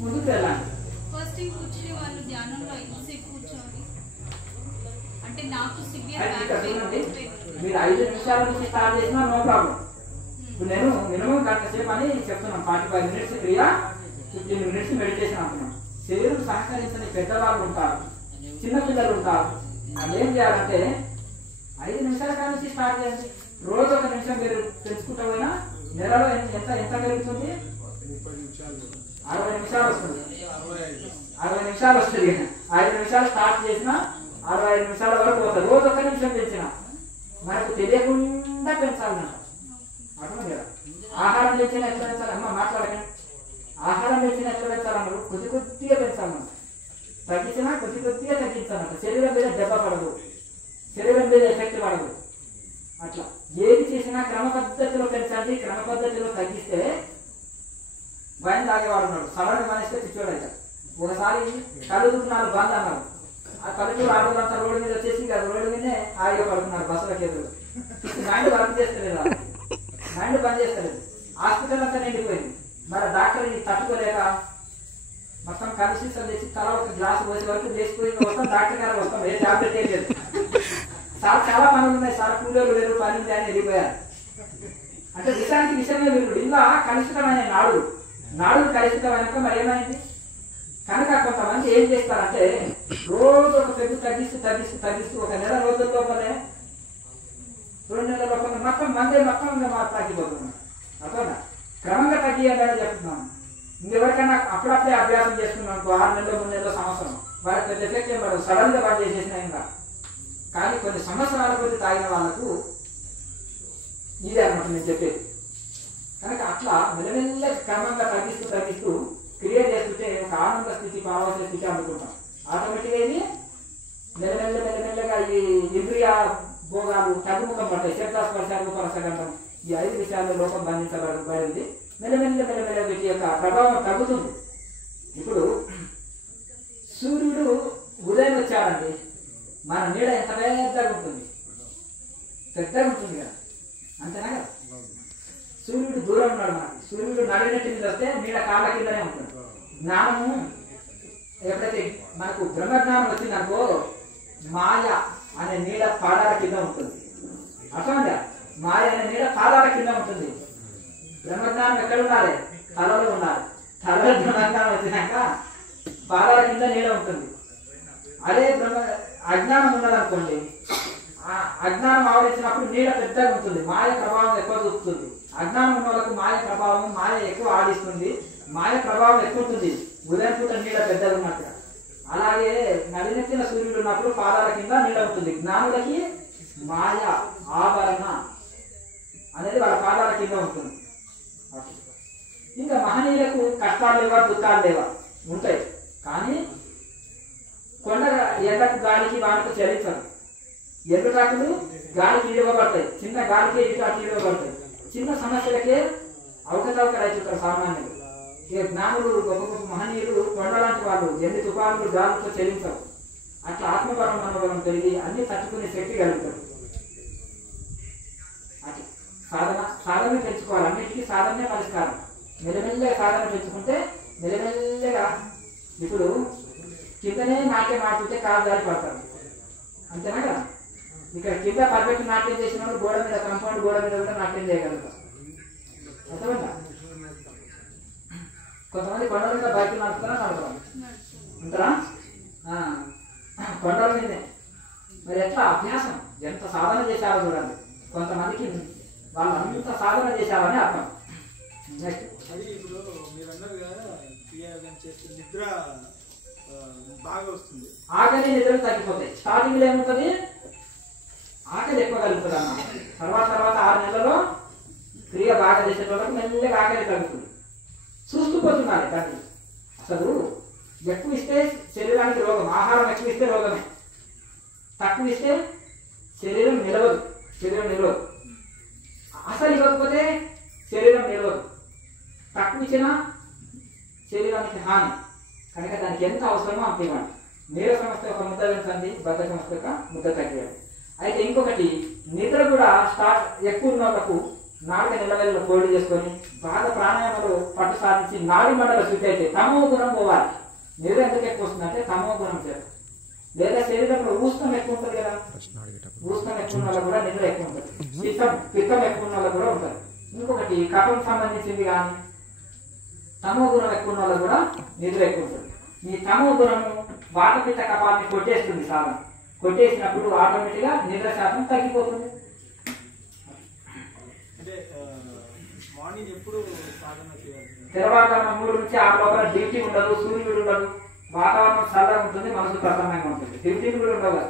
ముందుకు వెళ్ళండి. ఫస్ట్ టైం కూర్చునే వాళ్ళు ధ్యానంలో ఎంతసేపు కూర్చోండి అంటే నాకు మీరు 5 నిమిషాల నుంచి స్టార్ట్ చేసినా నో ప్రాబ్లం. ఇప్పుడు నేను మినిమం గంట సేపు అని చెప్తున్నాను. 45 మినిట్స్ క్రియ, 15 మినిట్స్ మెడిటేషన్ అంటున్నాను. శరీరం సహకరించని పెద్దవాళ్ళు ఉంటారు, చిన్నపిల్లలు ఉంటారు. వాళ్ళు ఏం చేయాలంటే 5 నిమిషాల నుంచి స్టార్ట్ చేయండి. రోజు 1 నిమిషం మీరు పెంచుకుంటా పోయినా నెలలో ఎంత పెరుగుతుంది? 60 నిమిషాలు వస్తుంది. 60 నిమిషాలు వస్తుంది. 5 నిమిషాలు స్టార్ట్ చేసినా 65 నిమిషాల వరకు పోతుంది. రోజు 1 నిమిషం పెంచినా మనకు తెలియకుండా పెంచాలన్నమాట. అర్థం కదా? ఆహారం పెంచిన ఎట్లా పెంచాలి? అమ్మ మాట్లాడకండి. ఆహారం పెంచిన ఎట్లా పెంచాలన్నారు? కొద్దిగా పెంచాలన్నమాట. తగ్గించినా కొద్దిగా తగ్గించాలన్నమాట. శరీరం మీద దెబ్బ పడదు, శరీరం మీద ఎఫెక్ట్ పడదు. అట్లా ఏది చేసినా క్రమ పద్ధతిలో పెంచండి. క్రమ పద్ధతిలో తగ్గిస్తే వైన్ తాగేవాడు ఉన్నాడు. సడన్ మనిషితో పిచ్చోడు అయితే ఒకసారి కళ్ళు దుకున్నాడు బంద్ అన్నారు. ఆ కళ్ళు ఆడవాళ్ళంతా రోడ్డు మీద వచ్చేసి రోడ్డు మీదే హాయిగా పడుతున్నారు బస్సుల చేతులు. మైండ్ వర్క్ చేస్తలేదు, మైండ్ పని చేస్తలేదు. హాస్పిటల్ అంతా నిండిపోయింది. మరి డాక్టర్ తట్టుకోలేక మొత్తం కలిసి తెచ్చి తల ఒక గ్లాసు పోసే వరకు లేచిపోయింది. వస్తాం డాక్టర్ గారు వస్తాం, ఏ టాబ్లెట్ ఏం లేదు సార్, చాలా పనులు ఉన్నాయి సార్, కూలీలు లేరు, పని ఉంది అని వెళ్ళిపోయారు. అంటే విషయమే వీరుడు. ఇలా కలుషితమైన నాడు కలుషితమైనాక మరి ఏమైంది? కనుక కొంతమంది ఏం చేస్తారంటే రోజు ఒక పెద్ద తగ్గిస్తూ 1 నెల రోజుల లోపలే 2 నెలల లోపల మొత్తం తగ్గిపోతుంది. అర్థం క్రమంగా తగ్గియాలని చెప్తున్నాను. ఇంకెవరికైనా అప్పుడప్పుడే అభ్యాసం చేసుకున్నాం 6 నెలలు 3 నెలలు సంవత్సరం వాళ్ళకి పెద్ద ఎఫెక్ట్ ఏం పడదు. సడన్ గా వాళ్ళు చేసేసినా ఇంకా. కానీ కొన్ని సంవత్సరాల కొద్ది తాగిన వాళ్ళకు ఇదే అన్నమాట నేను చెప్పేది. కనుక అట్లా మెల్లమెల్ల క్రమంగా తగ్గిస్తూ క్రియేట్ చేస్తుంటే ఒక ఆనంద స్థితి, పారవశ్య స్థితి అందుకుంటాం. ఆటోమేటిక్గా ఇది మెల్లమెల్లగా ఈ ఇంద్రియ భోగాలు తగ్గుముఖం పడతాయి. శబ్దాస్పర్శ రూపరసగంధం ఈ 5 విషయాల్లో లోపం బంధించబడింది. మెల్లమెల్ల వీటి యొక్క ప్రభావం తగ్గుతుంది. ఇప్పుడు సూర్యుడు ఉదయం వచ్చాడండి, మన నీడ ఎంత పెద్దగా ఉంటుంది కదా, అంతేనా కదా? సూర్యుడు దూరం ఉన్నాడు మనకి. సూర్యుడు నడినట్టు మీద వస్తే నీడ కాళ్ళ కిందనే ఉంటుంది. జ్ఞానము ఎప్పుడైతే మనకు బ్రహ్మజ్ఞానం వచ్చిందనుకో మాయ అనే నీడ పాదాల కింద ఉంటుంది. అర్థమైందా? మాయ అనే నీడ పాదాల కింద ఉంటుంది. బ్రహ్మజ్ఞానం ఎక్కడ ఉండాలి? తలలో ఉండాలి. తలలో బ్రహ్మజ్ఞానం వచ్చినాక పాదాల కింద నీడ ఉంటుంది. అదే అజ్ఞానం ఉన్నదనుకోండి, అజ్ఞానం ఆవరించినప్పుడు నీడ పెద్దగా ఉంటుంది, మాయ ప్రభావం ఎక్కువ చూపుతుంది. అజ్ఞానం ఉన్న వాళ్ళకు మాయ ప్రభావం, మాయ ఎక్కువ ఆడిస్తుంది, మాయ ప్రభావం ఎక్కువ ఉంటుంది. ఉదయం పూట నీడ పెద్దగా ఉన్నట్టుగా. అలాగే నడినెత్తిన సూర్యుడు ఉన్నప్పుడు పాదాల కింద నీడ ఉంటుంది. జ్ఞానులకి మాయ ఆవరణ అనేది వాళ్ళ పాదాల కింద ఉంటుంది. ఇంకా మహనీయులకు కష్టాలు లేవా, దుఃఖాలు లేవా? ఉంటాయి. కానీ కొండ ఎండకు గాలికి వానకు చలించరు. ఎండుటాకులు గాలికి ఇవ్వబడతాయి, చిన్న గాలికే ఇటు ఇవ్వబడతాయి. చిన్న సమస్యలకే అవకతవకలు అవుతుంటారు సామాన్యులు. ఇక జ్ఞానులు, గొప్ప గొప్ప మహనీయులు కొండ లాంటి వాళ్ళు ఎన్ని తుఫానులు గాలితో చెల్లించరు. అట్లా ఆత్మబలం మనోబలం పెరిగి అన్ని తట్టుకునే శక్తి కలుగుతారు. అట్లా సాధన పెంచుకోవాలి. అన్నిటికీ సాధనే పరిష్కారం. మెల్లమెల్లగా సాధన పెంచుకుంటే మెల్లమెల్లగా ఇప్పుడు కిందనే నాట్యం ఆడుతుంటే కాలు దారి పడతారు, అంతేనా కదా? ఇక్కడ కింద పర్ఫెక్ట్ నాట్యం చేసిన వాళ్ళు గోడ మీద, కాంపౌండ్ గోడ మీద కూడా నాట్యం చేయగలుగుతారు. అర్థమైందా? కొంతమంది కొండల మీద బైకులు నడుపుతారా నడపడం ఉంటారా? కొండల మీదే మరి ఎట్లా అభ్యాసం ఎంత సాధన చేశారో చూడండి. కొంతమందికి వాళ్ళు అంత సాధన చేశారని అర్థం. నెక్స్ట్ అది ఇప్పుడు మీరు అన్నారు కదా క్రియాయోగం చేస్తే నిద్ర బాగా వస్తుంది, ఆకలి నిద్రలు తగ్గిపోతాయి. స్టార్టింగ్ లో ఏముంటుంది, ఆకలి ఎక్కువ కలుగుతుంది అన్నమాట. తర్వాత 6 నెలల్లో క్రియ బాగా చేసేటోళ్ళకి మెల్లగా ఆకలి తగ్గుతుంది. చూస్తూ పోతున్నారు కానీ అసలు ఎక్కువ ఇస్తే శరీరానికి రోగం, ఆహారం ఎక్కువ ఇస్తే రోగమే, తక్కువ ఇస్తే శరీరం నిలవదు. అసలు ఇవ్వకపోతే శరీరం నిలవదు, తక్కువ ఇచ్చినా శరీరానికి హాని. కనుక దానికి ఎంత అవసరమో అంత ఇవ్వండి. నీరసం వస్తే ఒక ముద్ద పెంచండి, బద్ధకం వస్తే ఒక ముద్ద తగ్గియండి. అయితే ఇంకొకటి, నిద్ర కూడా ఎక్కువ ఉన్న వాళ్ళకు నాలుక నిలవేళ్ళలో కోడి చేసుకొని బాగా ప్రాణాయామాలు పట్టు సాధించి నాడి మండల శుద్ధి అయితే తమో గుణం పోవాలి. నిద్ర ఎందుకు ఎక్కువ వస్తుందంటే తమో గుణం చేత, లేదా శరీరంలో ఊష్ణం ఎక్కువ ఉంటుంది కదా, ఊష్ణం ఎక్కువ ఉన్న వాళ్ళకు కూడా నిద్ర ఎక్కువ ఉంటుంది. పిత్తం ఎక్కువ ఉన్న వాళ్ళకు కూడా ఉంటుంది. ఇంకొకటి కఫం సంబంధించింది కానీ తమో గుణం ఎక్కువ ఉన్న వాళ్ళకు కూడా నిద్ర ఎక్కువ ఉంటుంది. ఈ తమో గుణము వాతపిత్త కఫాన్ని కొట్టేస్తుంది. సాధన కొట్టేసినప్పుడు ఆటోమేటిక్గా నిద్ర శాతం తగ్గిపోతుంది. అంటే మార్నింగ్ ఎప్పుడు సాధన చేయాలి? తెల్లవారుజామున 3 నుంచి 6 లోపల డ్యూటీ ఉండదు, సూర్యుడు ఉండదు, వాతావరణం చల్లగా ఉంటుంది, మనసు ప్రసన్నంగా ఉంటుంది. డ్యూటీలు కూడా ఉండవు.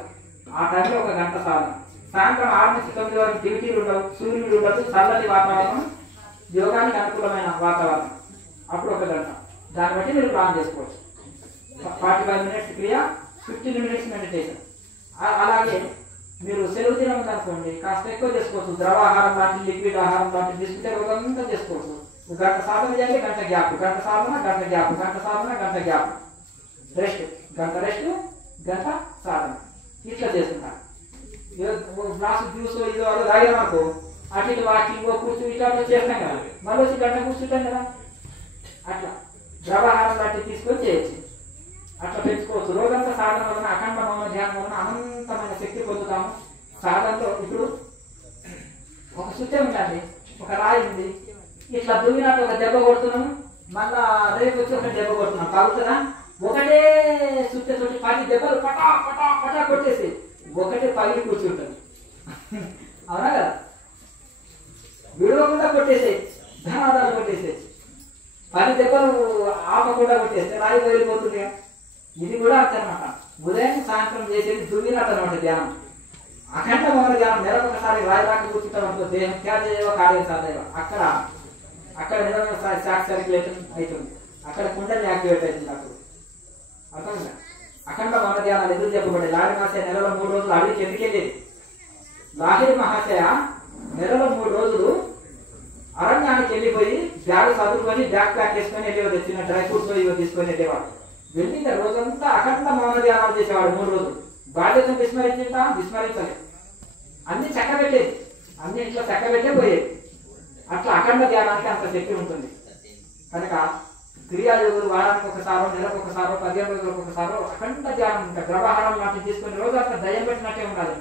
ఆ టైంలో 1 గంట సాధన. సాయంత్రం 6 నుంచి 9 వరకు డ్యూటీలు ఉండవు, సూర్యుడు ఉండదు, చల్లటి వాతావరణం, యోగానికి అనుకూలమైన వాతావరణం. అప్పుడు 1 గంట. దాన్ని బట్టి మీరు ప్లాన్ చేసుకోవచ్చు. 45 మినిట్స్ క్రియ, 15 మినిట్స్ మెడిటేషన్. అలాగే మీరు సెలవు దినం ఉందనుకోండి, కాస్త ఎక్కువ చేసుకోవచ్చు. ద్రవాహారం లాంటి, లిక్విడ్ ఆహారం లాంటి తీసుకుంటే రోజంతా చేసుకోవచ్చు. 1 గంట సాధన చేయాలి, గంట గ్యాప్, గంట సాధన, గంట గ్యాప్, గంట సాధన, గంట గ్యాప్, రెస్ట్, గంట రెస్ట్, గంట సాధన. ఇట్లా చేసుకుంటారు. గ్లాసు జ్యూస్ ఇదో అదో తాగామనుకో, అటు ఇటు వాకింగ్ కూర్చు ఇట్లా చేస్తాం కదా, మళ్ళీ వచ్చి గంట కూర్చుంటాం కదా. అట్లా ద్రవాహారం లాంటివి తీసుకొని చేయొచ్చు. అట్లా పెంచుకోవచ్చు. రోజంతా సాధన వలన, అఖండ మౌన ధ్యానం వలన అనంతమైన శక్తి పొందుతాము. సాధనలో ఇప్పుడు ఒక సుత్యం ఉందండి, ఒక రాయి ఉంది, ఇట్లా దువ్వినట్టు 1 దెబ్బ కొడుతున్నాము, మళ్ళా రేపు వచ్చి 1 దెబ్బ కొడుతున్నాం, తాగుతుందా? ఒకటే సుత్తతోటి 10 దెబ్బలు పటా పటా పటా కొట్టేసి ఒకటే పగిలి కూర్చుంటుంది. అవునా కదా? విడవకుండా కొట్టేసే, ధనాదాలు కొట్టేసే, 10 దెబ్బలు ఆపకుండా కొట్టేస్తే రాయి బయలుపోతుంది. ఇది కూడా అంతే అనమాట. ఉదయం సాయంత్రం చేసేది దువ్వినట్టు అనమాట ధ్యానం. అఖండ మౌన ధ్యానం. నెలకు ఒకసారి రాయి దాకా కూర్చుంటాం అనుకో, దేహం త్యాగేవ కార్యం సాధేవ. అక్కడ నిజమైన శాక్ సర్క్యులేషన్ అవుతుంది, అక్కడ కుండలి యాక్టివేట్ అవుతుంది. అప్పుడు అర్థమైందా? అఖండ మౌన ధ్యానాలు ఎదురు చెప్పబడి లాహిరి మహాశయ నెలలో 3 రోజులు అడవికి ఎందుకు వెళ్ళేది? లాహిరి మహాశయ నెలలో 3 రోజులు అరణ్యానికి వెళ్ళిపోయి బ్యాగ్ చదువుకొని బ్యాగ్ ప్యాక్ చేసుకొని వెళ్ళేవాడు. చిన్న డ్రై ఫ్రూట్స్ ఇవో తీసుకొని వెళ్ళేవాడు. వెళ్ళి రోజంతా అఖండ మౌన ధ్యానాలు చేసేవాడు 3 రోజులు. బాధ్యతను విస్మరించలేదు. అన్ని చక్కబెట్టేది, అన్ని ఇట్లా చక్కబెట్టే పోయేది. అట్లా అఖండ ధ్యానానికి అంత శక్తి ఉంటుంది. కనుక క్రియాయోగులు వారానికి ఒకసారో, నెలకు ఒకసారో, 15 రోజులకు ఒకసారో అఖండ ధ్యానం, ఇంకా ద్రవాహారం లాంటివి తీసుకొని రోజు అంతా దయ్యం పెట్టినట్టే ఉండాలి.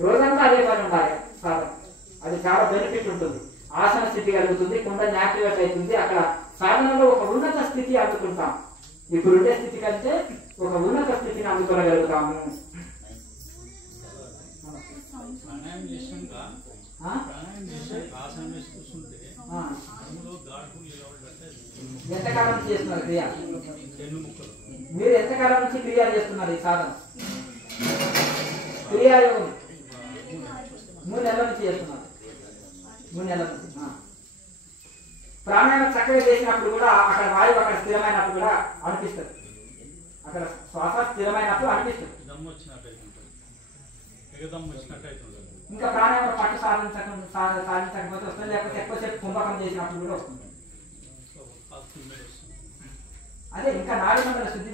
రోజంతా అదే పని ఉండాలి సాధన. అది చాలా బెనిఫిట్ ఉంటుంది. ఆసన స్థితి కలుగుతుంది, కుండని యాక్టివేట్ అవుతుంది. అక్కడ సాధనలో ఒక ఉన్నత స్థితి అందుకుంటాం. ఇప్పుడు ఉండే స్థితి కంటే ఒక ఉన్నత స్థితిని అందుకోగలుగుతాము. ఎంతకాలం నుంచి చేస్తున్నారు క్రియ? మీరు ఎంతకాలం నుంచి క్రియ చేస్తున్నారు? ఈ సాధన క్రియాయోగం 3 నెలల నుంచి చేస్తున్నారు. 3 నెలల నుంచి ప్రాణాయామం చక్కగా చేసినప్పుడు కూడా అక్కడ వాయువు అక్కడ స్థిరమైనప్పుడు కూడా అనిపిస్తుంది. అక్కడ శ్వాస స్థిరమైనప్పుడు అనిపిస్తుంది. ఇంకా ప్రాణాయామం పట్టు సాధించకపోతే వస్తుంది, లేకపోతే ఎక్కువసేపు కుంభకం చేసినప్పుడు కూడా వస్తుంది. అదే ఇంకా నాడి మండల శుద్ధి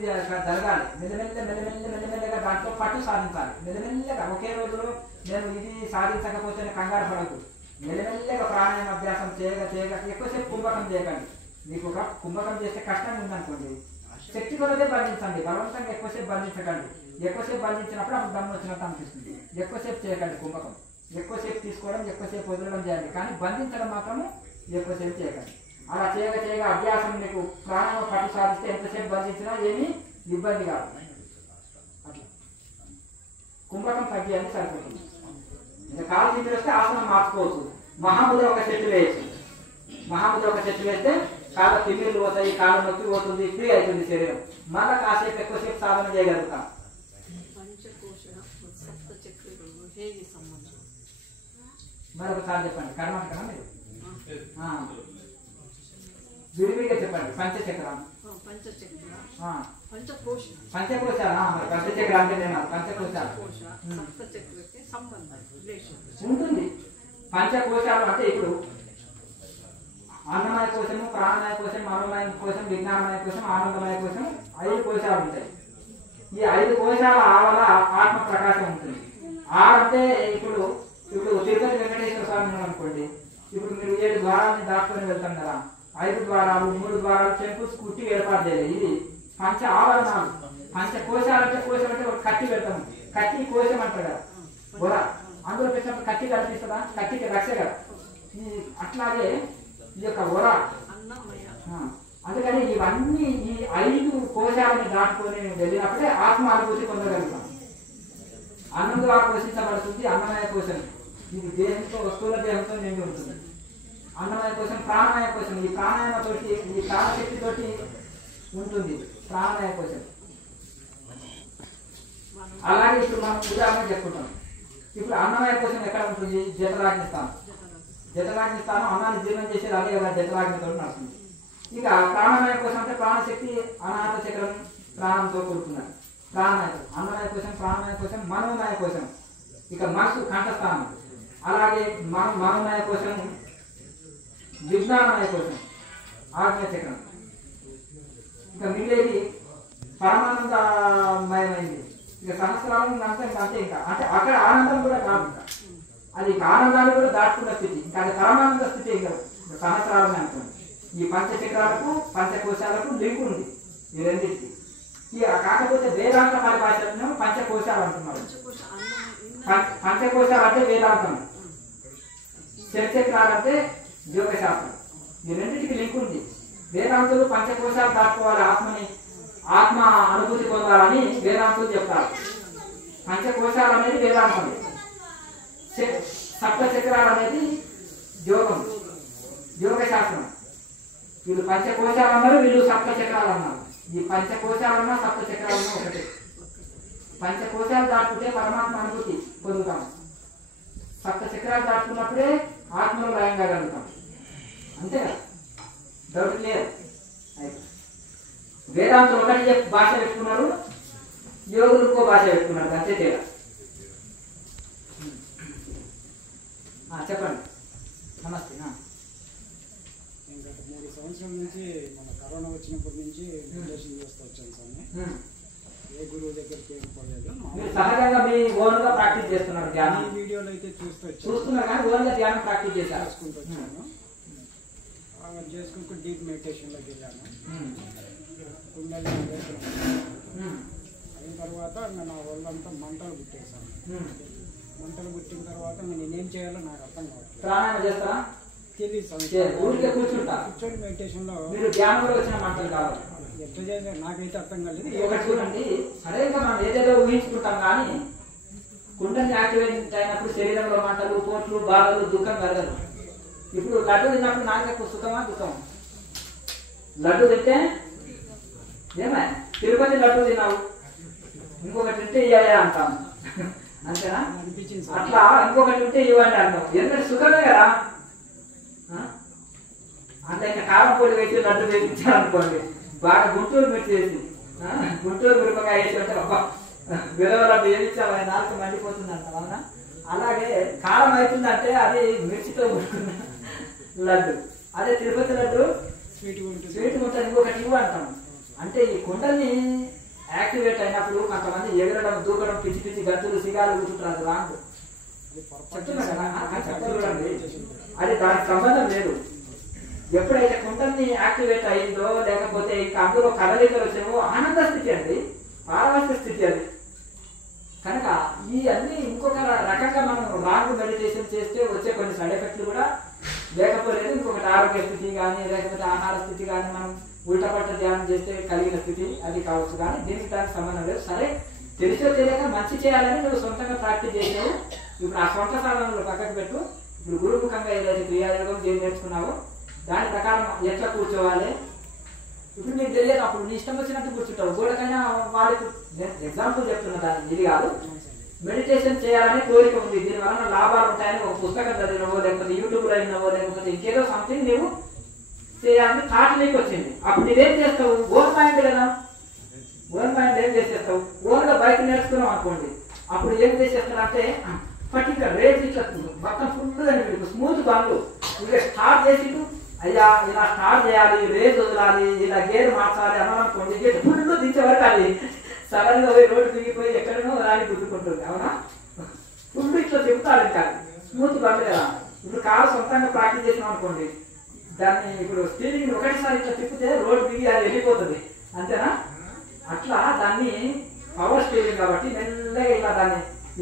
జరగాలి. మెల్లమెల్లగా దాంట్లో పట్టు సాధించాలి. మెల్లమెల్లగా ఒకే రోజులో నేను ఇది సాధించకపోతే కంగారు పడకు. మెల్లమెల్లగా ప్రాణాయామ అభ్యాసం చేయగా ఎక్కువసేపు కుంభకం చేయకండి. మీకు ఒక కుంభకం చేస్తే కష్టం ఉందనుకోండి, శక్తి కొలదే బంధించండి. బలవంతంగా ఎక్కువసేపు బంధించకండి. ఎక్కువసేపు బంధించినప్పుడు అప్పుడు దమ్ము వచ్చినట్టు అనిపిస్తుంది. ఎక్కువసేపు చేయకండి కుంభకం. ఎక్కువసేపు తీసుకోవడం, ఎక్కువసేపు వదలడం చేయాలి, కానీ బంధించడం మాత్రము ఎక్కువసేపు చేయకండి. అలా చేయగా అభ్యాసం నీకు ప్రాణాయామ పట్టు సాధిస్తే ఎంతసేపు బంధించినా ఏమీ ఇబ్బంది కాదు. అట్లా కుంభకం తగ్గియాలని సరిపోతుంది. ఇంకా కాలు తిప్పి వస్తే ఆసనం మార్చుకోవచ్చు. మహాముద్ర ఒక చెట్టు వేయచ్చు. మహాముద్ర ఒక చెట్టు వేస్తే కాళ్ళ తిమ్మిళ్ళు పోతాయి, కాళ్ళ నొప్పి పోతుంది, ఫ్రీ అవుతుంది శరీరం. మళ్ళీ కాసేపు ఎక్కువసేపు సాధన చేయగలుగుతాం. మరొకసారి చెప్పండి. కర్ణాటక మీరు విడివిడిగా చెప్పండి. పంచచక్రం, పంచకోశాలు. పంచచక్రం అంటే నేను పంచకోశాలు ఉంటుంది. పంచకోశాలు అంటే ఇప్పుడు అన్నమయ కోశము, ప్రాణమయ కోశం, మనోమయ కోశం, విజ్ఞానమయ కోశం, ఆనందమయ కోశం 5 కోశాలు ఉంటాయి. ఈ 5 కోశాల ఆవల ఆత్మ ప్రకాశం ఉంటుంది. అంటే ఇప్పుడు తిరుపతి వెంకటేశ్వర స్వామి అనుకోండి. ఇప్పుడు మీరు 7 ద్వారాలని దాటుకొని వెళ్తాం కదా. 5 ద్వారాలు, 3 ద్వారాలు టెంపుల్స్ కుట్టి ఏర్పాటు చేయాలి. ఇది పంచ ఆవరణాలు. పంచ కోశాలు అంటే కోశం అంటే ఒక కత్తి పెడతాము. కత్తి కోశం అంటారు కదా, గొర. అందులో పెట్టినప్పుడు కత్తి కనిపిస్తుందా? కత్తికి రక్ష కదా. ఈ అట్లాగే ఈ యొక్క గొర. అందుకని ఇవన్నీ ఈ 5 కోశాలని దాటుకొని వెళ్ళినప్పుడే ఆత్మ అనుభూతి పొందగలుగుతాం. అన్నం ద్వారా పోషించబడుతుంది అన్నమయ కోశం. ఇది దేహంతో, స్థూల దేహంతో నిండి ఉంటుంది. అన్నమయ కోశం, ప్రాణమయ కోశం. ఈ ప్రాణాయామతోటి, ఈ ప్రాణశక్తితోటి ఉంటుంది ప్రాణమయ కోశం. అలాగే ఇప్పుడు మనం ఉదాహరణ చెప్పుకుంటాం. ఇప్పుడు అన్నమయ కోశం ఎక్కడ ఉంటుంది? జఠరాగ్ని స్థానం. జఠరాగ్ని స్థానం అన్నాన్ని జీర్ణం చేసేది అదే కదా, జఠరాగ్నితో నడుస్తుంది. ఇక ప్రాణమయ కోశం అంటే ప్రాణశక్తి అనాహత చక్రం ప్రాణంతో కూడుకున్నారు. ప్రాణమయ కోశం, అన్నమయ కోశం, ప్రాణమయ కోశం, మనోమయ కోశం. ఇక మనసు కంఠస్థానం. అలాగే మనోమయ కోశం, విజ్ఞానమయ కోశం, ఆజ్ఞ చక్రం. ఇక మిగిలేది పరమానందమయమైంది. ఇక సంవత్సరాలు అంతా అంతే. ఇంకా అంటే అక్కడ ఆనందం కూడా కాదు. ఇంకా అది ఆనందాన్ని కూడా దాటుకున్న స్థితి. ఇంకా అది పరమానంద స్థితి. ఇంకా సంవత్సరాలని అనుకోండి. ఈ పంచచక్రాలకు, పంచకోశాలకు లింక్ ఉంది ఈ రెండింటికి. కాకపోతే వేదాంత పరిభాషలను పంచకోశాలు అంటున్నారు. పంచకోశాలు అంటే వేదాంతం, షట్చక్రాలు అంటే యోగ శాస్త్రం. ఈ రెండింటికి లింక్ ఉంది. వేదాంతులు పంచకోశాలు దాటుకోవాలి, ఆత్మ అనుభూతి పొందాలని వేదాంతులు చెప్తారు. పంచకోశాలు అనేది వేదాంతం, సప్త చక్రాలు అనేది యోగం, యోగ శాస్త్రం. వీళ్ళు పంచకోశాలు అన్నారు, వీళ్ళు సప్త చక్రాలు అన్నారు. ఈ పంచకోశాలన్నా సప్త చక్రాలన్నా ఒకటే. పంచకోశాలు దాటుకుంటే పరమాత్మ అనుభూతి పొందుతాం. సప్త చక్రాలు దాటుకున్నప్పుడే ఆత్మలో లయం కాగలుగుతాం. అంతే కదా, డౌట్ క్లియర్. వేదాంతులు ఒకటి భాష పెట్టుకున్నారు, యోగులు ఇంకో భాష పెట్టుకున్నారు. అంతే తేడా. చెప్పండి. నమస్తే. గత 3 సంవత్సరాల నుంచి మన కరోనా వచ్చినప్పటి నుంచి మెడిటేషన్ చేస్తూ వచ్చాను స్వామి. ఏ గురువు దగ్గరికి ఏం పడలేదు. సహజంగా మీ ఓన్గా ప్రాక్టీస్ చేస్తున్నారు ధ్యానం. ఈ వీడియోలో అయితే చూస్తున్నారు కానీ ఓన్గా ధ్యానం ప్రాక్టీస్ చేసుకుంటూ వచ్చాను. చేసుకుంటూ డీప్ మెడిటేషన్లోకి వెళ్ళాను. అయిన తర్వాత ఇంకా నా వాళ్ళంతా మంటలు పుట్టేశాను. మంటలు పుట్టిన తర్వాత నేనేం చేయాలో నాకు అర్థం కావట్లేదు. ప్రాణాయామం చేస్తారా? కూర్చొని మెడిటేషన్ లో ఎట్లా చేయాలి నాకైతే అర్థం కాలేదు. చూడండి, సడన్గా మనం ఏదేదో ఊహించుకుంటాం కానీ కుండని యాక్టివేట్ అయినప్పుడు శరీరంలో మంటలు, పోట్లు, బాధలు, దుఃఖం కలగదు. ఇప్పుడు లడ్డు తిన్నప్పుడు నాకు సుఖమా దుఃఖం? లడ్డు తింటే ఏమా తిరుపతి లడ్డు తిన్నావు, ఇంకొకటి తింటే ఇవ్వాలి అంటాం. అంతేనా? అట్లా ఇంకొకటి తింటే ఇవ్వండి అంటాం. ఎందుకంటే సుఖమే కదా. అంటే ఇంకా కారం పొడి వేసి లడ్డు వేయించాలనుకోండి, బాగా గుంటూరు మిర్చి వేసి, గుంటూరు మిరపకాయ వేసి అంటే విలువ లడ్డు వేయించాలి, నాలుగు మండిపోతుంది అంట. అవునా? అలాగే కారం అవుతుందంటే అది మిర్చితో ఉడుకున్న లడ్డు. అదే తిరుపతి లడ్డు స్వీట్ ఉంటుంది, ఇంకొకటి ఇవ్వు అంటాం. అంటే ఈ కుండల్ని యాక్టివేట్ అయినప్పుడు కొంతమంది ఎగరడం, దూకడం, పిచ్చి పిచ్చి గంతులు, సిగాలు కూర్చుంటారు. రాంగ్ చెప్తున్నా కదా, చూడండి, అది దానికి సంబంధం లేదు. ఎప్పుడైతే కుండల్ని యాక్టివేట్ అయిందో, లేకపోతే ఇంకా అందులో కదలికలు వచ్చేవో ఆనంద స్థితి అండి, పారవశ్య స్థితి అది. కనుక ఈ అన్ని ఇంకొక రకంగా మనం రాంగ్ మెడిటేషన్ చేస్తే వచ్చే కొన్ని సైడ్ ఎఫెక్ట్లు కూడా లేకపోలేదు ఇంకొకటి ఆరోగ్య స్థితి కానీ లేకపోతే ఆహార స్థితి కానీ మనం ఉల్టపట్ట ధ్యానం చేస్తే కలిగిన స్థితి అది కావచ్చు. కానీ దీనికి దానికి సంబంధం లేదు. సరే తెలిసో తెలియక మంచి చేయాలని నువ్వు సొంతంగా ప్రాక్టీస్ చేసావు. ఇప్పుడు ఆ సొంత సాధనలు పక్కకు పెట్టు. ఇప్పుడు గురుముఖంగా ఏదైతే క్రియాయోగం ఏం నేర్చుకున్నావో దాని ప్రకారం ఎట్లా కూర్చోవాలి ఇప్పుడు నీకు తెలియదు. అప్పుడు నీ ఇష్టం వచ్చినట్టు కూర్చుంటావు. గోడకైనా వాళ్ళకి ఎగ్జాంపుల్ చెప్తున్నా దాన్ని, ఇది కాదు. మెడిటేషన్ చేయాలని కోరిక ఉంది, దీనివల్ల లాభాలు ఉంటాయని ఒక పుస్తకం చదివినవో లేకపోతే యూట్యూబ్లో అయినవో లేకపోతే ఇంకేదో సంథింగ్ నువ్వు చేయాలని థాట్ నీకు వచ్చింది. అప్పుడు నువ్వేం చేస్తావు? ఓన్ మైండ్ కదా, ఓన్ మైండ్ ఏం చేసేస్తావు? ఓన్గా బైక్ నేర్చుకున్నావు అనుకోండి, అప్పుడు ఏం చేసేస్తావు అంటే పర్టికులర్ రేట్ ఇట్లా మొత్తం ఫుల్గా స్మూత్ బండ్లు ఇక స్టార్ట్ చేసి అయ్యా ఇలా స్టార్ట్ చేయాలి, రేట్ వదలాలి, ఇలా గేర్ మార్చాలి అన్నారనుకోండి, గేట్ ఫుల్ దించే వరకు అది సడన్ గా రోడ్డు దిగిపోయి ఎక్కడనో రాని గుర్తుకుంటుంది. అవునా? ఫుల్ ఇట్లా చెప్తారు ఇంకా స్మూత్ బండి కదా. ఇప్పుడు కారు సొంతంగా ప్రాక్టీస్ చేసినాం అనుకోండి, దాన్ని ఇప్పుడు స్టీరింగ్ ఒకటిసారి ఇట్లా తిప్పితే రోడ్డు దిగి అది వెళ్ళిపోతుంది, అంతేనా? అట్లా దాన్ని పవర్ స్టీరింగ్ కాబట్టి మెల్లగా ఇలా దాన్ని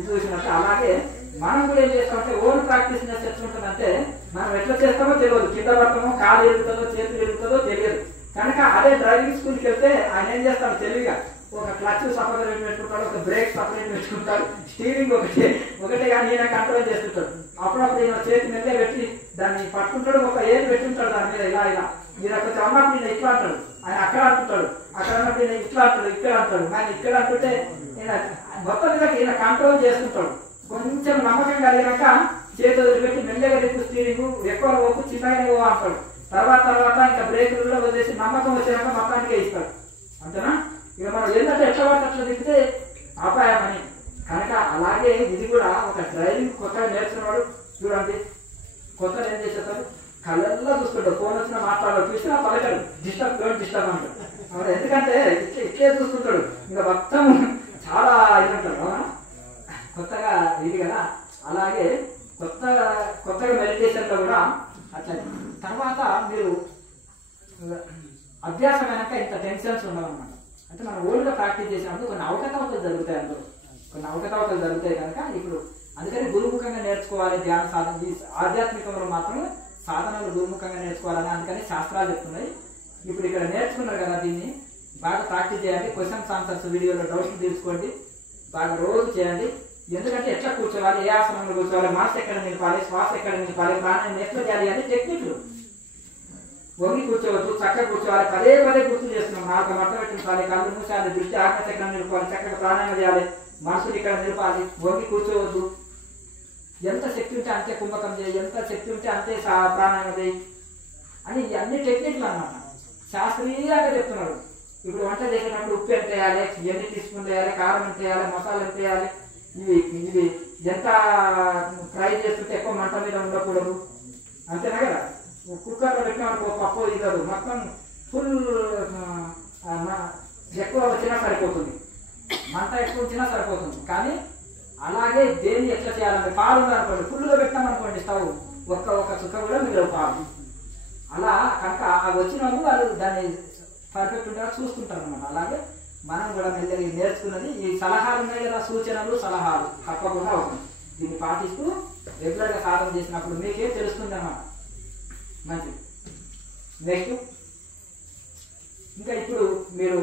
చూసినట్టు. అలాగే మనం కూడా ఏం చేస్తామంటే ఓన్ ప్రాక్టీస్ ఎట్లుంటుందంటే మనం ఎట్లా చేస్తామో తెలియదు, కింద పడతామో కాలు ఎరుగుతుందో చేతులు ఎరుగుతుందో తెలియదు. కనుక అదే డ్రైవింగ్ స్కూల్కి వెళ్తే ఆయన ఏం చేస్తాడు తెలివిగా ఒక క్లచ్ సపరేట్ పెట్టుకుంటాడు, ఒక బ్రేక్ సపరేట్ పెట్టుకుంటాడు, స్టీరింగ్ ఒకటే కానీ ఈయన కంట్రోల్ చేస్తుంటాడు. అప్పుడప్పుడు ఈయన చేతి మీద పెట్టి దాన్ని పట్టుకుంటాడు, ఒక ఏం పెట్టుంటాడు దాని మీద ఇలా ఇలా. ఈయన కొంచెం అన్నప్పుడు ఈయన ఇట్లా అంటాడు, ఆయన అక్కడ అంటుంటాడు, అక్కడ అన్నప్పుడు ఈయన ఇట్లా అంటాడు, ఇక్కడ అంటాడు, ఆయన ఇక్కడ అంటుంటే ఈయన మొత్తం మీద ఈయన కంట్రోల్ చేస్తుంటాడు. కొంచెం నమ్మకం కలిగినాక చేతి వదిలిపెట్టి మెల్లగా రేపు స్టీరింగ్ ఎక్కువ పోకు చిన్నగానే పో అంటాడు. తర్వాత ఇంకా బ్రేకులు కూడా వదిలేసి నమ్మకం వచ్చినాక మొత్తానికే ఇస్తాడు, అంతేనా? ఇక మనం ఏంటంటే ఎట్లా పడితే అట్లా దిగితే అపాయం అని. కనుక అలాగే ఇది కూడా ఒక డ్రైవింగ్ కొత్తగా నేర్చుకున్నాడు చూడండి, కొత్తగా ఏం చేసేస్తాడు కళ్ళల్లో చూస్తుంటాడు, ఫోన్ వచ్చినా మాట్లాడాడు, చూసినా పలకడు, డిస్టర్బ్ అంటాడు. ఎందుకంటే ఇట్లే చూస్తుంటాడు, ఇంకా మొత్తం చాలా ఇది ఉంటాడు. అవునా? కొత్తగా ఇది కదా. అలాగే కొత్తగా మెడిటేషన్లో కూడా అట్లా. తర్వాత మీరు అభ్యాసమైనాక ఇంత టెన్షన్స్ ఉండవన్నమాట. అంటే మనం ఓల్డ్గా ప్రాక్టీస్ చేసినప్పుడు కొన్ని అవకతవకలు జరుగుతాయి, అందులో కొన్ని అవకతవకలు జరుగుతాయి. కనుక ఇప్పుడు అందుకని గురుముఖంగా నేర్చుకోవాలి ధ్యాన సాధన. ఈ ఆధ్యాత్మికంలో మాత్రం సాధనలు గురుముఖంగా నేర్చుకోవాలని అందుకని శాస్త్రాలు చెప్తున్నాయి. ఇప్పుడు ఇక్కడ నేర్చుకున్నారు కదా, దీన్ని బాగా ప్రాక్టీస్ చేయండి. క్వశ్చన్స్ ఆన్సర్స్ వీడియోలో డౌట్స్ తీసుకోండి, బాగా రోజు చేయండి. ఎందుకంటే ఎట్లా కూర్చోవాలి, ఏ ఆసనంలో కూర్చోవాలి, మనసు ఎక్కడ నిలపాలి, శ్వాస ఎక్కడ నిలపాలి, ప్రాణాన్ని ఎట్లా చేయాలి అంటే టెక్నిక్లు. వంగి కూర్చోవద్దు, చక్కగా కూర్చోవాలి, పదే గుర్తు చేస్తున్నాం. నాకు మట్ట పెట్టించాలి, కళ్ళు మూసాలి, దృష్టి ఆజ్ఞ చక్రం నిలపాలి, చక్కగా ప్రాణాయామం చేయాలి, మనసుని ఇక్కడ నిలపాలి, వంగి కూర్చోవద్దు. ఎంత శక్తి ఉంటే అంతే కుంభకం చేయి, ఎంత శక్తి ఉంటే అంతే ప్రాణాయామం చేయి అని అన్ని టెక్నిక్లు అన్నమాట. శాస్త్రీయంగా చెప్తున్నాడు. ఇప్పుడు వంట చేసేటప్పుడు ఉప్పు ఎంత వేయాలి, ఎన్ని టీస్పూన్లు వేయాలి, కారం ఎంత వేయాలి, మసాలా ఎంత వేయాలి, ఇవి ఎంత ఫ్రై చేస్తుంటే ఎక్కువ మంట మీద ఉండకూడదు, అంతేనా కదా? కుక్కర్లో పెట్టిన పప్పు ఇవ్వదు, మొత్తం ఫుల్ ఎక్కువ వచ్చినా సరిపోతుంది, మంట ఎక్కువ వచ్చినా సరిపోతుంది. కానీ అలాగే దేన్ని ఎట్లా చేయాలంటే పాలు ఉందనుకోండి, ఫుల్గా పెట్టామనుకోండి స్టవ్ ఒక్క చుక్క కూడా మిగలవు పాలు. అలా కనుక అవి వచ్చినప్పుడు వాళ్ళు దాన్ని పర్ఫెక్ట్ ఉండేలా చూస్తుంటారు అన్నమాట. అలాగే మనం కూడా మెల్లగా నేర్చుకున్నది ఈ సలహాలు ఉన్నాయి కదా, సూచనలు సలహాలు తప్పకుండా అవుతుంది. దీన్ని పాటిస్తూ రెగ్యులర్గా సాధన చేసినప్పుడు మీకే తెలుస్తుంది అన్నమాట. మంచిది. నెక్స్ట్ ఇంకా ఇప్పుడు మీరు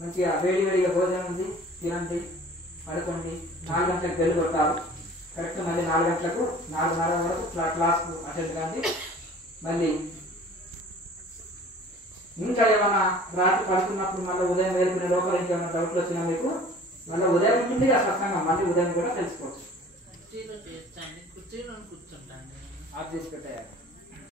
మంచిగా వేడిగా భోజనం ఉంది, తినండి, పడుకోండి. 4 గంటలకు బెల్ కొట్టారు, కరెక్ట్. మళ్ళీ 4 గంటలకు 4:30 వరకు క్లాస్కు అటెండ్ కాండి. మళ్ళీ ఇంకా ఏమైనా రాత్రి పడుకున్నప్పుడు మళ్ళీ ఉదయం వేరుకునే లోపల ఇంకేమైనా డౌట్లు వచ్చినా మీకు మళ్ళీ ఉదయం ఉంటుంది ఆ సత్సంగం, మళ్ళీ ఉదయం కూడా తెలుసుకోవచ్చు. ఆఫ్ చేసి